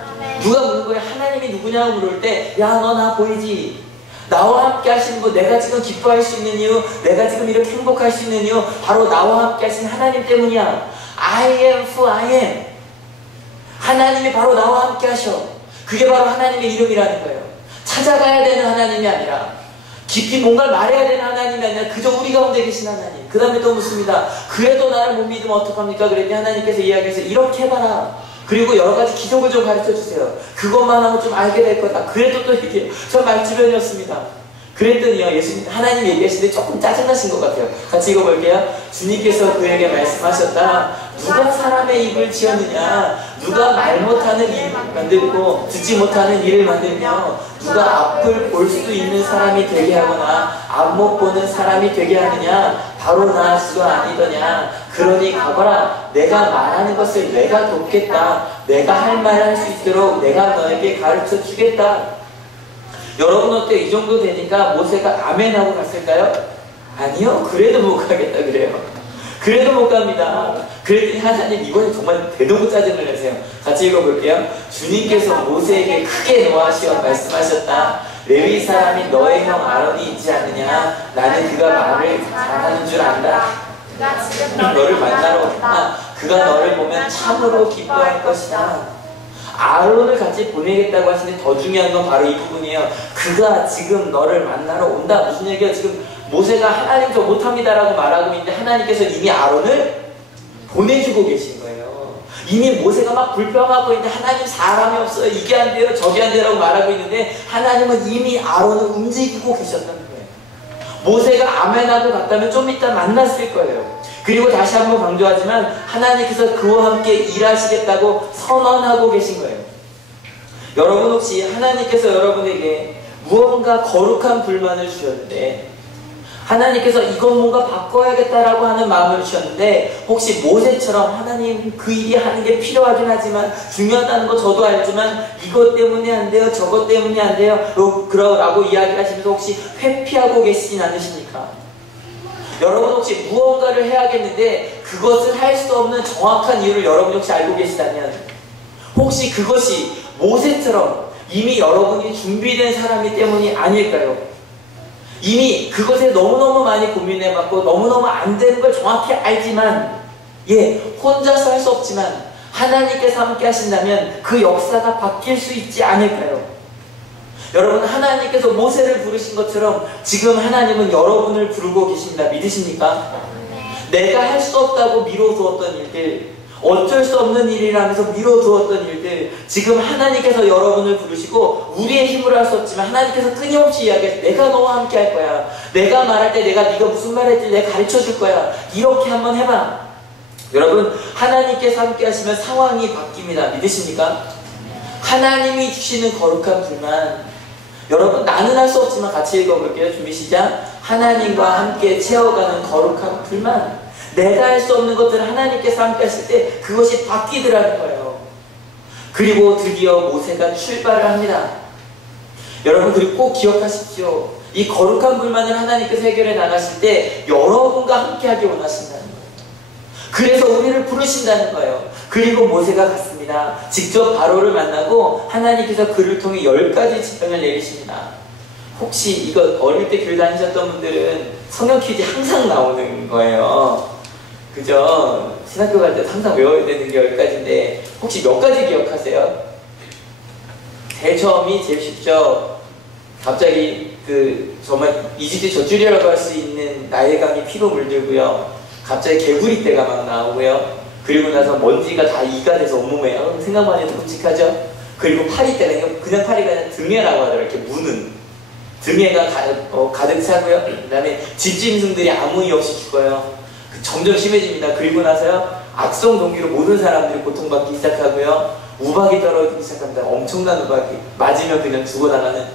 누가 묻는 거예요? 하나님이 누구냐고 물을 때, 야, 너 나 보이지? 나와 함께 하시는 분, 내가 지금 기뻐할 수 있는 이유, 내가 지금 이렇게 행복할 수 있는 이유, 바로 나와 함께 하시는 하나님 때문이야. I am who I am. 하나님이 바로 나와 함께 하셔. 그게 바로 하나님의 이름이라는 거예요. 찾아가야 되는 하나님이 아니라, 깊이 뭔가를 말해야 되는 하나님이 아니라 그저 우리 가운데 계신 하나님. 그 다음에 또 묻습니다. 그래도 나를 못 믿으면 어떡합니까? 그랬더니 하나님께서 이야기해서 이렇게 해봐라. 그리고 여러 가지 기적을 좀 가르쳐 주세요. 그것만 하면 좀 알게 될 거다. 그래도 또 얘기해요. 저 말주변이었습니다. 그랬더니요, 예수님, 하나님 얘기하시는데 조금 짜증나신 것 같아요. 같이 읽어볼게요. 주님께서 그에게 말씀하셨다. 누가 사람의 입을 지었느냐? 누가 말 못하는 입을 만들고 듣지 못하는 이를 만들며 누가 앞을 볼 수 있는 사람이 되게 하거나 앞 못 보는 사람이 되게 하느냐? 바로 나 주가 아니더냐? 그러니 가거라. 내가 말하는 것을 내가 돕겠다. 내가 할 말을 할 수 있도록 내가 너에게 가르쳐 주겠다. 여러분 어때? 이 정도 되니까 모세가 아멘하고 갔을까요? 아니요. 그래도 못 가겠다 그래요. 그래도 못 갑니다. 그랬더니 하나님 이번에 정말 대놓고 짜증을 내세요. 같이 읽어볼게요. 주님께서 모세에게 크게 노하시어 말씀하셨다. 레위 사람이 너의 형 아론이 있지 않느냐? 나는 그가 말을 잘하는 줄 안다. 너를 만나러 온다. 그가 너를 보면 참으로 기뻐할 것이다. 아론을 같이 보내겠다고 하시는데 더 중요한 건 바로 이 부분이에요. 그가 지금 너를 만나러 온다. 무슨 얘기야? 지금 모세가 하나님 저 못합니다라고 말하고 있는데 하나님께서 이미 아론을 보내주고 계신 거예요. 이미 모세가 막 불평하고 있는데 하나님 사람이 없어요. 이게 안 돼요. 저게 안 돼라고 말하고 있는데 하나님은 이미 아론을 움직이고 계셨던 거예요. 모세가 아멘하고 갔다면 좀 이따 만났을 거예요. 그리고 다시 한번 강조하지만 하나님께서 그와 함께 일하시겠다고 선언하고 계신 거예요. 여러분 혹시 하나님께서 여러분에게 무언가 거룩한 불만을 주셨는데 하나님께서 이건 뭔가 바꿔야겠다라고 하는 마음을 주셨는데 혹시 모세처럼 하나님 그 일이 하는 게 필요하긴 하지만 중요하다는 거 저도 알지만 이것 때문에 안 돼요 저것 때문에 안 돼요 라고 이야기하시면서 혹시 회피하고 계시진 않으십니까? 여러분 혹시 무언가를 해야겠는데 그것을 할 수 없는 정확한 이유를 여러분 혹시 알고 계시다면 혹시 그것이 모세처럼 이미 여러분이 준비된 사람이 때문이 아닐까요? 이미 그것에 너무너무 많이 고민해봤고 너무너무 안 되는 걸 정확히 알지만 혼자서 할 수 없지만 하나님께서 함께 하신다면 그 역사가 바뀔 수 있지 않을까요? 여러분 하나님께서 모세를 부르신 것처럼 지금 하나님은 여러분을 부르고 계십니다. 믿으십니까? 내가 할 수 없다고 미뤄두었던 일들 어쩔 수 없는 일이라면서 미뤄두었던 일들 지금 하나님께서 여러분을 부르시고 우리의 힘으로 할 수 없지만 하나님께서 끊임없이 이야기해서 내가 너와 함께 할 거야. 내가 말할 때 네가 무슨 말 했지 내가 가르쳐 줄 거야. 이렇게 한번 해봐. 여러분 하나님께서 함께 하시면 상황이 바뀝니다. 믿으십니까? 하나님이 주시는 거룩한 불만 여러분 나는 할 수 없지만 같이 읽어볼게요. 준비 시작. 하나님과 함께 채워가는 거룩한 불만 내가 할 수 없는 것들을 하나님께서 함께 하실 때 그것이 바뀌더라는 거예요. 그리고 드디어 모세가 출발을 합니다. 여러분 그리고 꼭 기억하십시오. 이 거룩한 불만을 하나님께서 해결해 나가실 때 여러분과 함께 하기 원하신다는 거예요. 그래서 우리를 부르신다는 거예요. 그리고 모세가 갔습니다. 직접 바로를 만나고 하나님께서 그를 통해 10가지 지명을 내리십니다. 혹시 이거 어릴 때 교회 다니셨던 분들은 성경 퀴즈 항상 나오는 거예요. 그죠? 신학교 갈 때 항상 외워야 되는 게 10가지인데 혹시 몇 가지 기억하세요? 제일 처음이 제일 쉽죠? 갑자기 정말 이집트 젖줄이라고 할 수 있는 나일 강이 피로 물들고요. 갑자기 개구리떼가 막 나오고요. 그리고 나서 먼지가 다 이가 돼서 온몸에 생각만 해도 끔찍하죠? 그리고 파리떼가 그냥 파리가 아니라 등에라고 하더라고요. 이렇게 무는 등에가 가득 차고요. 그 다음에 집짐승들이 아무 이유 없이 죽어요. 점점 심해집니다. 그리고 나서요 악성 동기로 모든 사람들이 고통받기 시작하고요. 우박이 떨어지기 시작합니다. 엄청난 우박이 맞으면 그냥 죽어나가는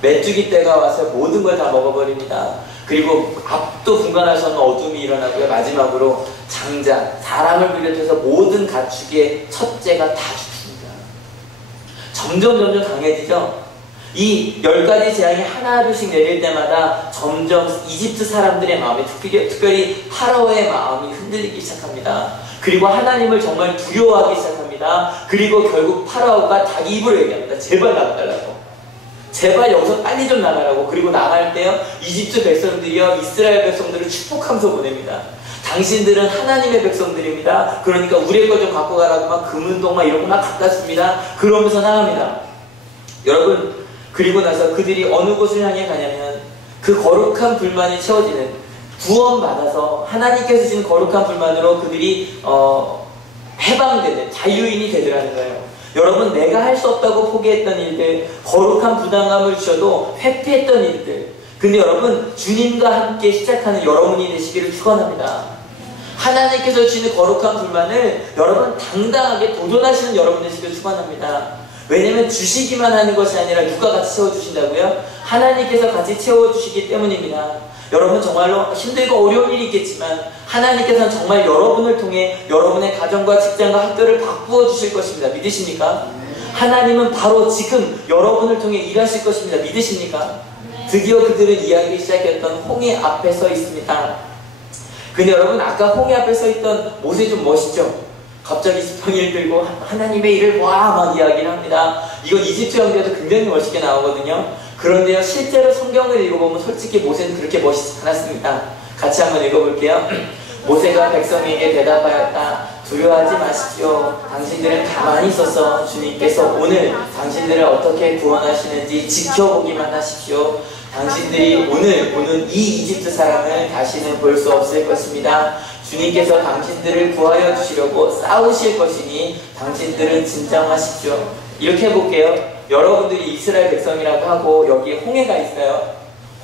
메뚜기 떼가 와서 모든 걸 다 먹어버립니다. 그리고 앞도 분간할 수 없는 어둠이 일어나고요. 마지막으로 장자, 사람을 비롯해서 모든 가축의 첫째가 다 죽습니다. 점점 강해지죠. 이 10가지 재앙이 하나둘씩 내릴 때마다 점점 이집트 사람들의 마음이 특별히 파라오의 마음이 흔들리기 시작합니다. 그리고 하나님을 정말 두려워하기 시작합니다. 그리고 결국 파라오가 자기 입으로 얘기합니다. 제발 나가달라고. 제발 여기서 빨리 좀 나가라고. 그리고 나갈 때요 이집트 백성들이요 이스라엘 백성들을 축복하면서 보냅니다. 당신들은 하나님의 백성들입니다. 그러니까 우리의 걸 좀 갖고 가라고 막 금은동 막 이런 거 막 갖다 씁니다. 그러면서 나갑니다. 여러분 그리고 나서 그들이 어느 곳을 향해 가냐면 그 거룩한 불만이 채워지는, 구원받아서 하나님께서 주신 거룩한 불만으로 그들이 해방되는 자유인이 되더라는 거예요. 여러분, 내가 할 수 없다고 포기했던 일들, 거룩한 부담감을 주셔도 회피했던 일들, 근데 여러분, 주님과 함께 시작하는 여러분이 되시기를 축원합니다. 하나님께서 주시는 거룩한 불만을 여러분 당당하게 도전하시는 여러분 되시기를 축원합니다. 왜냐면 주시기만 하는 것이 아니라 누가 같이 채워주신다고요? 하나님께서 같이 채워주시기 때문입니다. 여러분, 정말로 힘들고 어려운 일이 있겠지만 하나님께서는 정말 여러분을 통해 여러분의 가정과 직장과 학교를 바꾸어 주실 것입니다. 믿으십니까? 하나님은 바로 지금 여러분을 통해 일하실 것입니다. 믿으십니까? 드디어 그들은 이야기를 시작했던 홍해 앞에 서 있습니다. 근데 여러분, 아까 홍해 앞에 서 있던 모세 좀 멋있죠? 갑자기 지팡이를 들고 하나님의 일을 막 이야기를 합니다. 이건 이집트 영대에도 굉장히 멋있게 나오거든요. 그런데요, 실제로 성경을 읽어보면 솔직히 모세는 그렇게 멋있지 않았습니다. 같이 한번 읽어볼게요. 모세가 백성에게 대답하였다. 두려워하지 마십시오. 당신들은 가만히 있어서 주님께서 오늘 당신들을 어떻게 구원하시는지 지켜보기만 하십시오. 당신들이 오늘 보는 이 이집트 사람을 다시는 볼 수 없을 것입니다. 주님께서 당신들을 구하여 주시려고 싸우실 것이니 당신들은 진정하십시오. 이렇게 해볼게요. 여러분들이 이스라엘 백성이라고 하고 여기에 홍해가 있어요.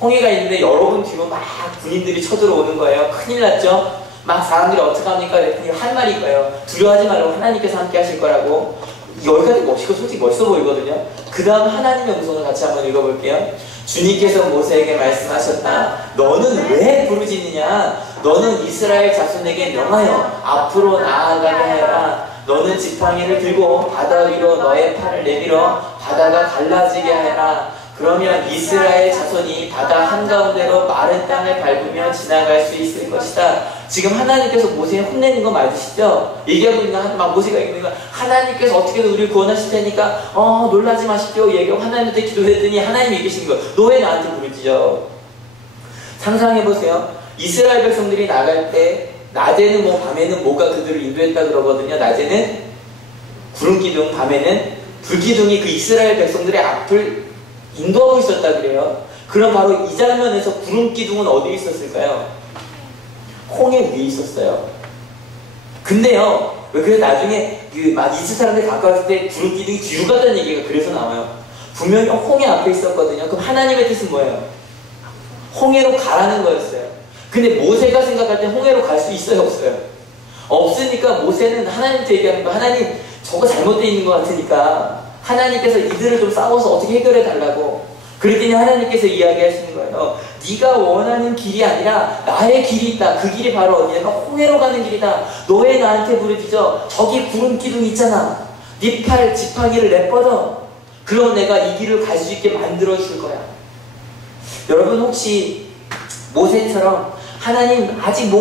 홍해가 있는데 여러분 뒤로 막 군인들이 쳐들어오는 거예요. 큰일 났죠? 막 사람들이 어떡합니까? 할 말이 거예요. 두려워하지 말고 하나님께서 함께 하실 거라고. 여기까지 멋있고 솔직히 멋있어 보이거든요. 그 다음 하나님의 음성을 같이 한번 읽어볼게요. 주님께서 모세에게 말씀하셨다. 너는 왜 부르짖느냐? 너는 이스라엘 자손에게 명하여 앞으로 나아가게 하여라. 너는 지팡이를 들고 바다 위로 너의 팔을 내밀어 바다가 갈라지게 하여라. 그러면 이스라엘 자손이 바다 한가운데로 마른 땅을 밟으며 지나갈 수 있을 것이다. 지금 하나님께서 모세에 혼내는 거 맞으시죠? 얘기하고 있는 막 모세가 얘기하는 거, 하나님께서 어떻게든 우리를 구원하실 테니까 놀라지 마십시오. 얘기하고 하나님한테 기도했더니 하나님이 얘기하시는 거예요. 너 왜 나한테 부르짖어? 상상해보세요. 이스라엘 백성들이 나갈 때 낮에는 뭐 밤에는 뭐가 그들을 인도했다 그러거든요. 낮에는 구름기둥, 밤에는 불기둥이 그 이스라엘 백성들의 앞을 인도하고 있었다 그래요. 그럼 바로 이 장면에서 구름기둥은 어디에 있었을까요? 홍해 위에 있었어요. 근데요, 왜 그래 나중에 막 이스라엘 사람들이 가까웠을 때 구름기둥이 뒤로 갔다는 얘기가 그래서 나와요. 분명히 홍해 앞에 있었거든요. 그럼 하나님의 뜻은 뭐예요? 홍해로 가라는 거였어요. 근데 모세가 생각할 때 홍해로 갈 수 있어요, 없어요? 없으니까 모세는 하나님한테 얘기하는 거, 하나님 저거 잘못되어 있는 것 같으니까 하나님께서 이들을 좀 싸워서 어떻게 해결해 달라고. 그랬더니 하나님께서 이야기하시는 거예요. 네가 원하는 길이 아니라 나의 길이 있다. 그 길이 바로 어디냐면 홍해로 가는 길이다. 너 왜 나한테 부르짖어? 저기 구름 기둥 있잖아. 네 팔 지팡이를 내뻗어. 그럼 내가 이 길을 갈 수 있게 만들어 줄 거야. 여러분, 혹시 모세처럼 하나님 아직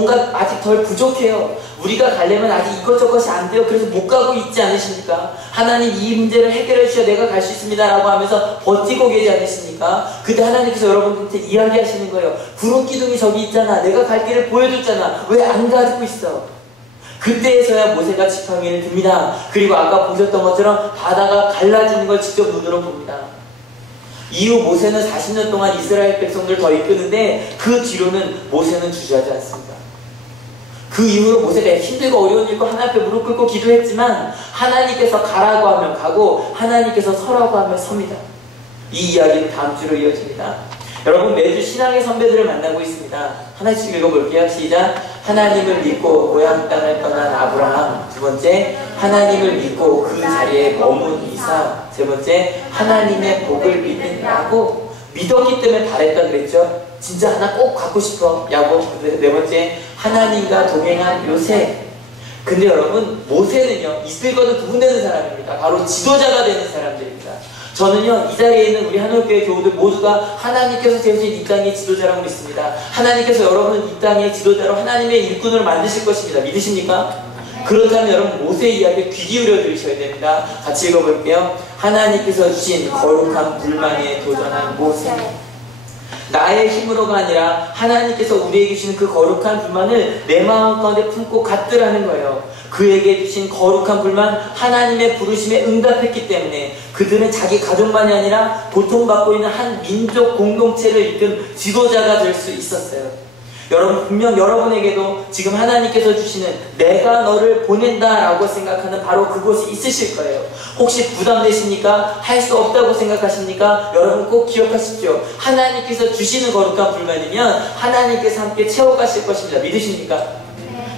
덜 부족해요. 우리가 가려면 아직 이것저것이 안 돼요. 그래서 못 가고 있지 않으십니까? 하나님 이 문제를 해결해 주셔야 내가 갈 수 있습니다 라고 하면서 버티고 계지 않으십니까? 그때 하나님께서 여러분한테 이야기하시는 거예요. 구름 기둥이 저기 있잖아. 내가 갈 길을 보여줬잖아. 왜 안 가지고 있어? 그때에서야 모세가 지팡이를 듭니다. 그리고 아까 보셨던 것처럼 바다가 갈라지는 걸 직접 눈으로 봅니다. 이후 모세는 40년 동안 이스라엘 백성들을 더 이끄는데 그 뒤로는 모세는 주저하지 않습니다. 그 이후로 모세가 힘들고 어려운 일과 하나님 앞에 무릎 꿇고 기도했지만 하나님께서 가라고 하면 가고 하나님께서 서라고 하면 섭니다. 이 이야기는 다음 주로 이어집니다. 여러분, 매주 신앙의 선배들을 만나고 있습니다. 하나씩 읽어볼게요. 시작. 하나님을 믿고 고향 땅을 떠난 아브라함. 두 번째, 하나님을 믿고 그 자리에 머문 이삭. 세 번째, 하나님의 복을 믿는 야곱. 믿었기 때문에 바랬다 그랬죠. 진짜 하나 꼭 갖고 싶어, 야곱. 네 번째, 하나님과 동행한 요셉. 근데 여러분, 모세는요, 이슬과도 구분되는 사람입니다. 바로 지도자가 되는 사람들입니다. 저는요, 이 자리에 있는 우리 한올교회 교우들 모두가 하나님께서 세우신 이 땅의 지도자라고 믿습니다. 하나님께서 여러분을 이 땅의 지도자로 하나님의 일꾼으로 만드실 것입니다. 믿으십니까? 그렇다면 여러분, 모세의 이야기에 귀 기울여 들으셔야 됩니다. 같이 읽어볼게요. 하나님께서 주신 거룩한 불만에 도전한 모세. 나의 힘으로가 아니라 하나님께서 우리에게 주신 그 거룩한 불만을 내 마음 가운데 품고 갖더라는 거예요. 그에게 주신 거룩한 불만, 하나님의 부르심에 응답했기 때문에 그들은 자기 가족만이 아니라 고통받고 있는 한 민족 공동체를 이끈 지도자가 될 수 있었어요. 여러분, 분명 여러분에게도 지금 하나님께서 주시는 내가 너를 보낸다 라고 생각하는 바로 그곳이 있으실 거예요. 혹시 부담되십니까? 할 수 없다고 생각하십니까? 여러분 꼭 기억하십시오. 하나님께서 주시는 거룩한 불만이면 하나님께서 함께 채워가실 것입니다. 믿으십니까?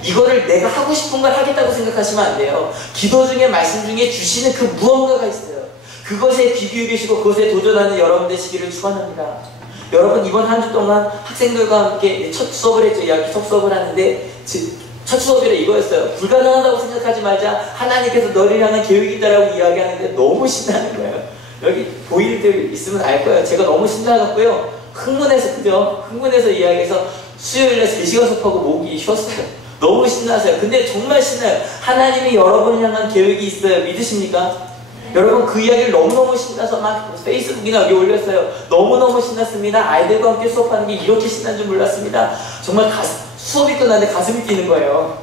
이거를 내가 하고 싶은 걸 하겠다고 생각하시면 안 돼요. 기도 중에 말씀 중에 주시는 그 무언가가 있어요. 그것에 귀 기울이시고 그것에 도전하는 여러분 되시기를 축원합니다. 여러분, 이번 한 주 동안 학생들과 함께 첫 수업을 했죠. 이야기 첫 수업을 하는데 첫 수업이라 이거였어요. 불가능하다고 생각하지 말자. 하나님께서 너를 향한 계획이 있다라고 이야기하는데 너무 신나는 거예요. 여기 보이들 있으면 알 거예요. 제가 너무 신나갖고요. 흥분해서, 그죠? 흥분해서 이야기해서 수요일에 3시간 수업하고 목이 쉬었어요. 너무 신나서요. 근데 정말 신나요. 하나님이 여러분을 향한 계획이 있어요. 믿으십니까? 여러분, 그 이야기를 너무너무 신나서 막 페이스북이나 여기 올렸어요. 너무너무 신났습니다. 아이들과 함께 수업하는 게 이렇게 신난 줄 몰랐습니다. 정말 수업이 끝났는데 가슴이 뛰는 거예요.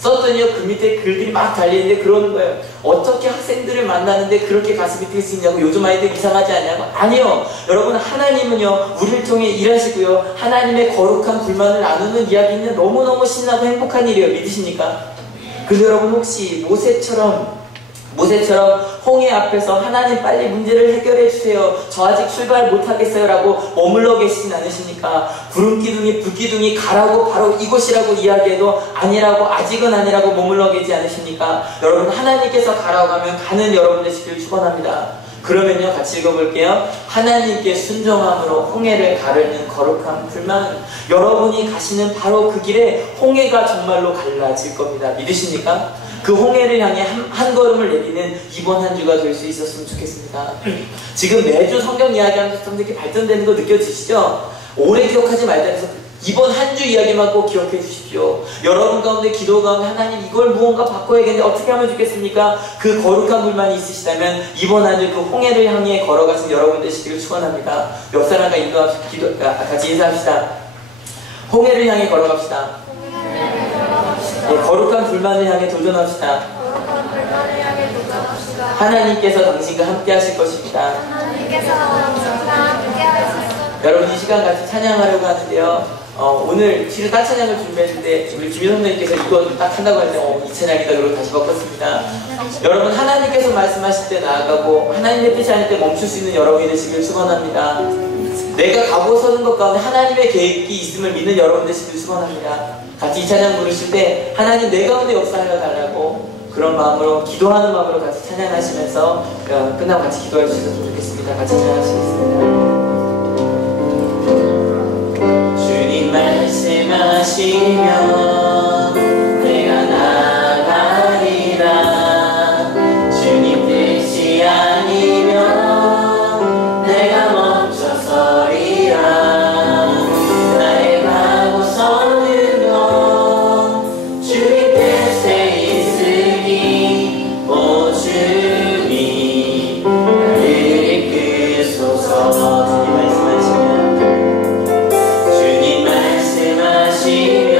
썼더니요, 그 밑에 글들이 막 달리는데 그러는 거예요. 어떻게 학생들을 만나는데 그렇게 가슴이 뛸 수 있냐고. 요즘 아이들 이상하지 않냐고. 아니요. 여러분, 하나님은요, 우리를 통해 일하시고요, 하나님의 거룩한 불만을 나누는 이야기는 너무너무 신나고 행복한 일이에요. 믿으십니까? 근데 여러분, 혹시 모세처럼 홍해 앞에서 하나님 빨리 문제를 해결해 주세요. 저 아직 출발 못하겠어요 라고 머물러 계시진 않으십니까? 구름기둥이 불기둥이 가라고 바로 이곳이라고 이야기해도 아니라고, 아직은 아니라고 머물러 계시지 않으십니까? 여러분, 하나님께서 가라고 하면 가는 여러분 되시길 축원합니다. 그러면요, 같이 읽어볼게요. 하나님께 순종함으로 홍해를 가르는 거룩한 불만, 여러분이 가시는 바로 그 길에 홍해가 정말로 갈라질 겁니다. 믿으십니까? 그 홍해를 향해 한 걸음을 내디는 이번 한 주가 될 수 있었으면 좋겠습니다. 지금 매주 성경 이야기하면서 좀 이렇게 발전되는 거 느껴지시죠? 오래 기억하지 말자 해서 이번 한 주 이야기만 꼭 기억해 주십시오. 여러분 가운데 기도 가운데 하나님 이걸 무언가 바꿔야겠는데 어떻게 하면 좋겠습니까? 그 거룩한 불만이 있으시다면 이번 한 주 그 홍해를 향해 걸어가신 여러분 되시기를 축원합니다. 옆 사람과 같이 인사합시다. 홍해를 향해 걸어갑시다. 예, 거룩한 불만을 향해 도전합시다. 하나님께서 당신과 함께 하실 것입니다. 여러분, 이 시간 같이 찬양하려고 하는데요. 오늘 실은 딴 찬양을 준비했는데 우리 김희 선생님께서 이거 딱 한다고 했는데 이 찬양이다 그러고 다시 바꿨습니다. 여러분, 하나님께서 말씀하실 때 나아가고 하나님의 뜻이 아닐 때 멈출 수 있는 여러분이 되시길 축원합니다. 내가 가고 서는 것 가운데 하나님의 계획이 있음을 믿는 여러분 되시길 축원합니다. 같이 이 찬양 부르실 때 하나님 내 가운데 역사하여 달라고 그런 마음으로, 기도하는 마음으로 같이 찬양하시면서 끝나고 같이 기도해 주셨으면 좋겠습니다. 같이 찬양하시겠습니다. 주님 말씀하시면 내가 나가리라. 주님 뜻이 아니면 내가 멈춰서리라. 나의 가고 서는 건 주님 뜻에 있으니 오 주님 나를 이끄소서. 주님 말씀하시면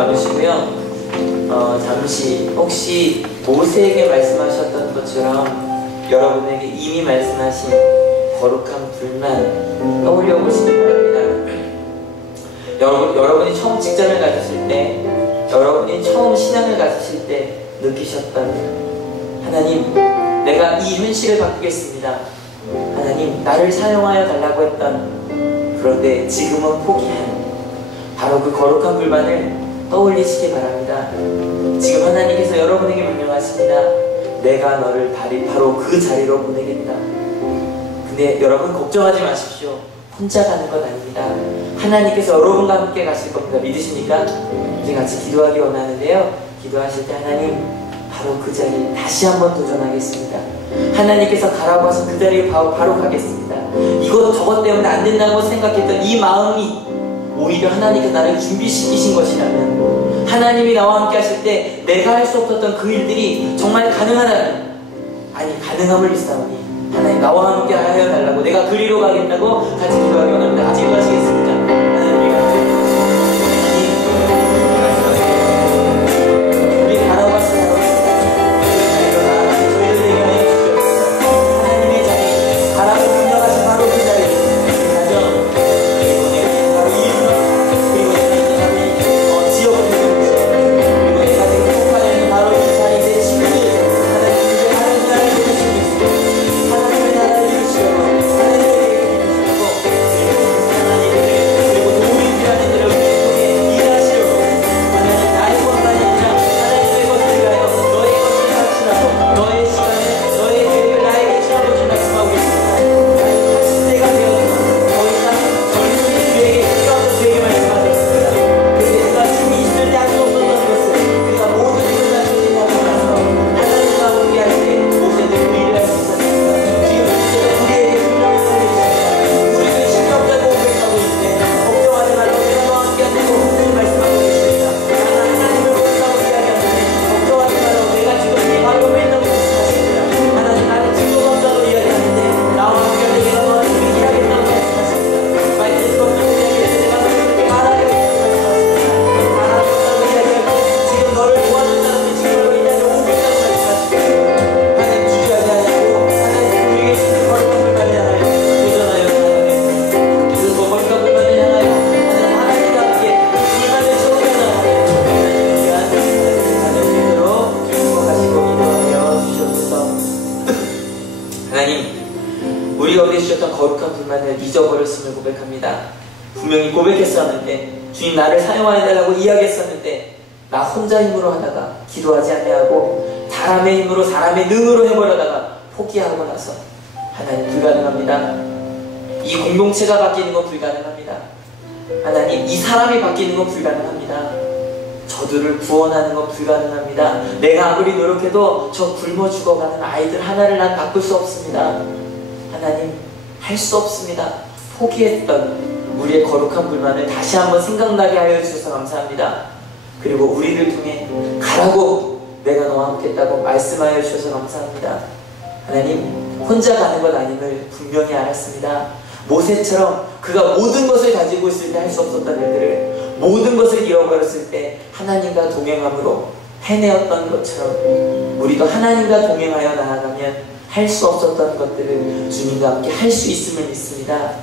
감으시고요. 잠시 혹시 모세에게 말씀하셨던 것처럼 여러분에게 이미 말씀하신 거룩한 불만 떠올려 보시기 바랍니다. 여러분이 처음 직장을 가졌을 때, 여러분이 처음 신앙을 가지실 때 느끼셨던 하나님, 내가 이 현실을 바꾸겠습니다. 하나님, 나를 사용하여 달라고 했던, 그런데 지금은 포기한 바로 그 거룩한 불만을 떠올리시기 바랍니다. 지금 하나님께서 여러분에게 명령하십니다. 내가 너를 바로 그 자리로 보내겠다. 근데 여러분 걱정하지 마십시오. 혼자 가는 건 아닙니다. 하나님께서 여러분과 함께 가실 겁니다. 믿으십니까? 이제 같이 기도하기 원하는데요. 기도하실 때 하나님, 바로 그 자리 다시 한번 도전하겠습니다. 하나님께서 가라고 하신 그 자리에 바로 가겠습니다. 이것 저것 때문에 안 된다고 생각했던 이 마음이 오히려 하나님께서 나를 준비시키신 것이라면, 하나님이 나와 함께 하실 때 내가 할 수 없었던 그 일들이 정말 가능하다면, 아니 가능함을 믿사오니 하나님 나와 함께 하여 달라고, 내가 그리로 가겠다고 같이 기도하기 원합니다. 같이 기도하시겠습니다. 하나님, 우리 바라고 하시는 하나님의 자리, 바라고 분명하신 바로 그 자리, 가정, 그리고 내 바로 이웃, 그리고 내 지역을 그리고 내가 행복하는 바로 이 자리, 내 친구들, 하나님의 하나님 나라를 보내주시겠습니다. 하나님의 나라를 이루시고 그리고 도움이 필요한 이들을 통해 일하시려고, 하나님 나의 것만이 아니라 하나님의 것을 위하여 너의 것을 바치라고, 너의 시간을, 너의 계획을 나에게 주라고 좀 말씀하고 계십니다. 하나님 80세가 되어서 더 이상 젊은 그에게 필요한 것을 그에게 말씀하셨습니다. 그가 힘이 있을 때 할 수 없었던 것을 그가 모든 것을 다 준비하고 나서 하나님과 함께 할 때 모세는 그 일을 할 수 있었습니다. 지금 우리에게 분명히 살려주십니다. 우리는 신경자고 고백하고 있을 때 걱정하지 말고 내가 너와 함께 한다고 분명히 말씀하고 계십니다. 나는 하나님을 고백하고 이야기하는데 걱정하지 말고 내가 지금 이 바로 맨다고 말씀하십니다. 하나님, 나는 증거가 없다고 이야기하는데 나와 함께 할 때 내가 너와 함께 일하겠다고 말씀하십니다. 말씀 없다고 이야기해서 내가 너에게 말하겠다고 말씀하십니다. 말하겠다고 이야기할 때 지금 너를 도와준다는 데 정말로 이 자리에 오겠다고 말씀하십니다. 하나님, 주저하지 않냐고, 하나님 우리에게 주신 거룩한 불만을 향하여 도전하여 나아가겠습니다. 그래서 거룩한 불만을 향하여 하나님과 함께 불만을 채우며 나아가며 하나님을 위한 가정들로 축복하시고 인도하여 주시옵소서. 하나님, 우리가 우리에게 주셨던 거룩한 불만을 잊어버렸음을 고백합니다. 분명히 고백했었는데, 주님 나를 사용하여 달라고 이야기했었는데 나 혼자 힘으로 하다가 기도하지 아니하고 사람의 힘으로, 사람의 능으로 해버려다가 포기하고 나서, 하나님 불가능합니다. 이 공동체가 바뀌는 건 불가능합니다. 하나님, 이 사람이 바뀌는 건 불가능합니다. 저들을 구원하는 건 불가능합니다. 내가 아무리 노력해도 저 굶어 죽어가는 아이들 하나를 난 바꿀 수 없습니다. 하나님, 할 수 없습니다. 포기했던 우리의 거룩한 불만을 다시 한번 생각나게 하여 주셔서 감사합니다. 그리고 우리를 통해 가라고 내가 너와 함께 했다고 말씀하여 주셔서 감사합니다. 하나님, 혼자 가는 것 아님을 분명히 알았습니다. 모세처럼 그가 모든 것을 가지고 있을 때 할 수 없었던 일들을, 모든 것을 잃어버렸을 때 하나님과 동행함으로 해내었던 것처럼 우리도 하나님과 동행하여 나아가면 할 수 없었던 것들을 주님과 함께 할 수 있음을 믿습니다.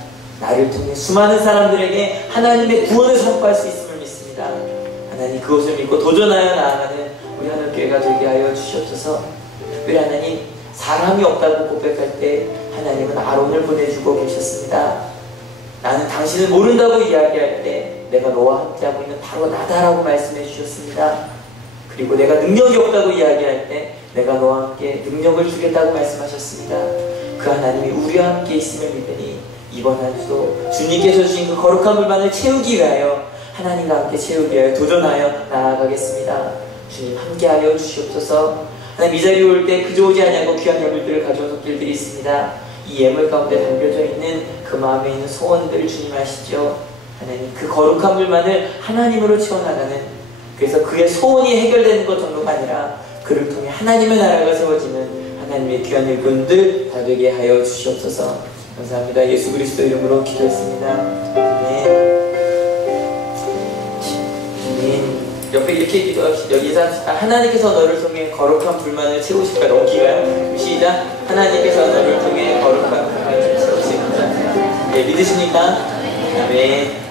나를 통해 수많은 사람들에게 하나님의 구원을 선포할 수 있음을 믿습니다. 하나님, 그것을 믿고 도전하여 나아가는 우리 하늘교회가 되게 하여 주시옵소서. 특별히 하나님, 사람이 없다고 고백할 때 하나님은 아론을 보내주고 계셨습니다. 나는 당신을 모른다고 이야기할 때 내가 너와 함께하고 있는 바로 나다라고 말씀해 주셨습니다. 그리고 내가 능력이 없다고 이야기할 때 내가 너와 함께 능력을 주겠다고 말씀하셨습니다. 그 하나님이 우리와 함께 있음을 믿으니 이번 한 주도 주님께서 주신 그 거룩한 불만을 채우기 위하여, 하나님과 함께 채우기 위하여 도전하여 나아가겠습니다. 주님 함께하여 주시옵소서. 하나님, 이 자리에 올 때 그저 오지 아니하고 귀한 예물들을 가져온 손길들이 있습니다. 이 예물 가운데 담겨져 있는 그 마음에 있는 소원들 주님 아시죠? 하나님, 그 거룩한 불만을 하나님으로 채워나가는, 그래서 그의 소원이 해결되는 것 정도가 아니라 그를 통해 하나님의 나라가 세워지는 하나님의 귀한 일꾼들 다 되게 하여 주시옵소서. 감사합니다. 예수 그리스도 이름으로 기도했습니다. 아멘. 아멘. 옆에 이렇게 기도합시다. 여기서 하나님께서 너를 통해 거룩한 불만을 채우실까? 넘기가요? 시작. 하나님께서 너를 통해 거룩한 불만을 채우실까? 네, 믿으십니까? 아멘.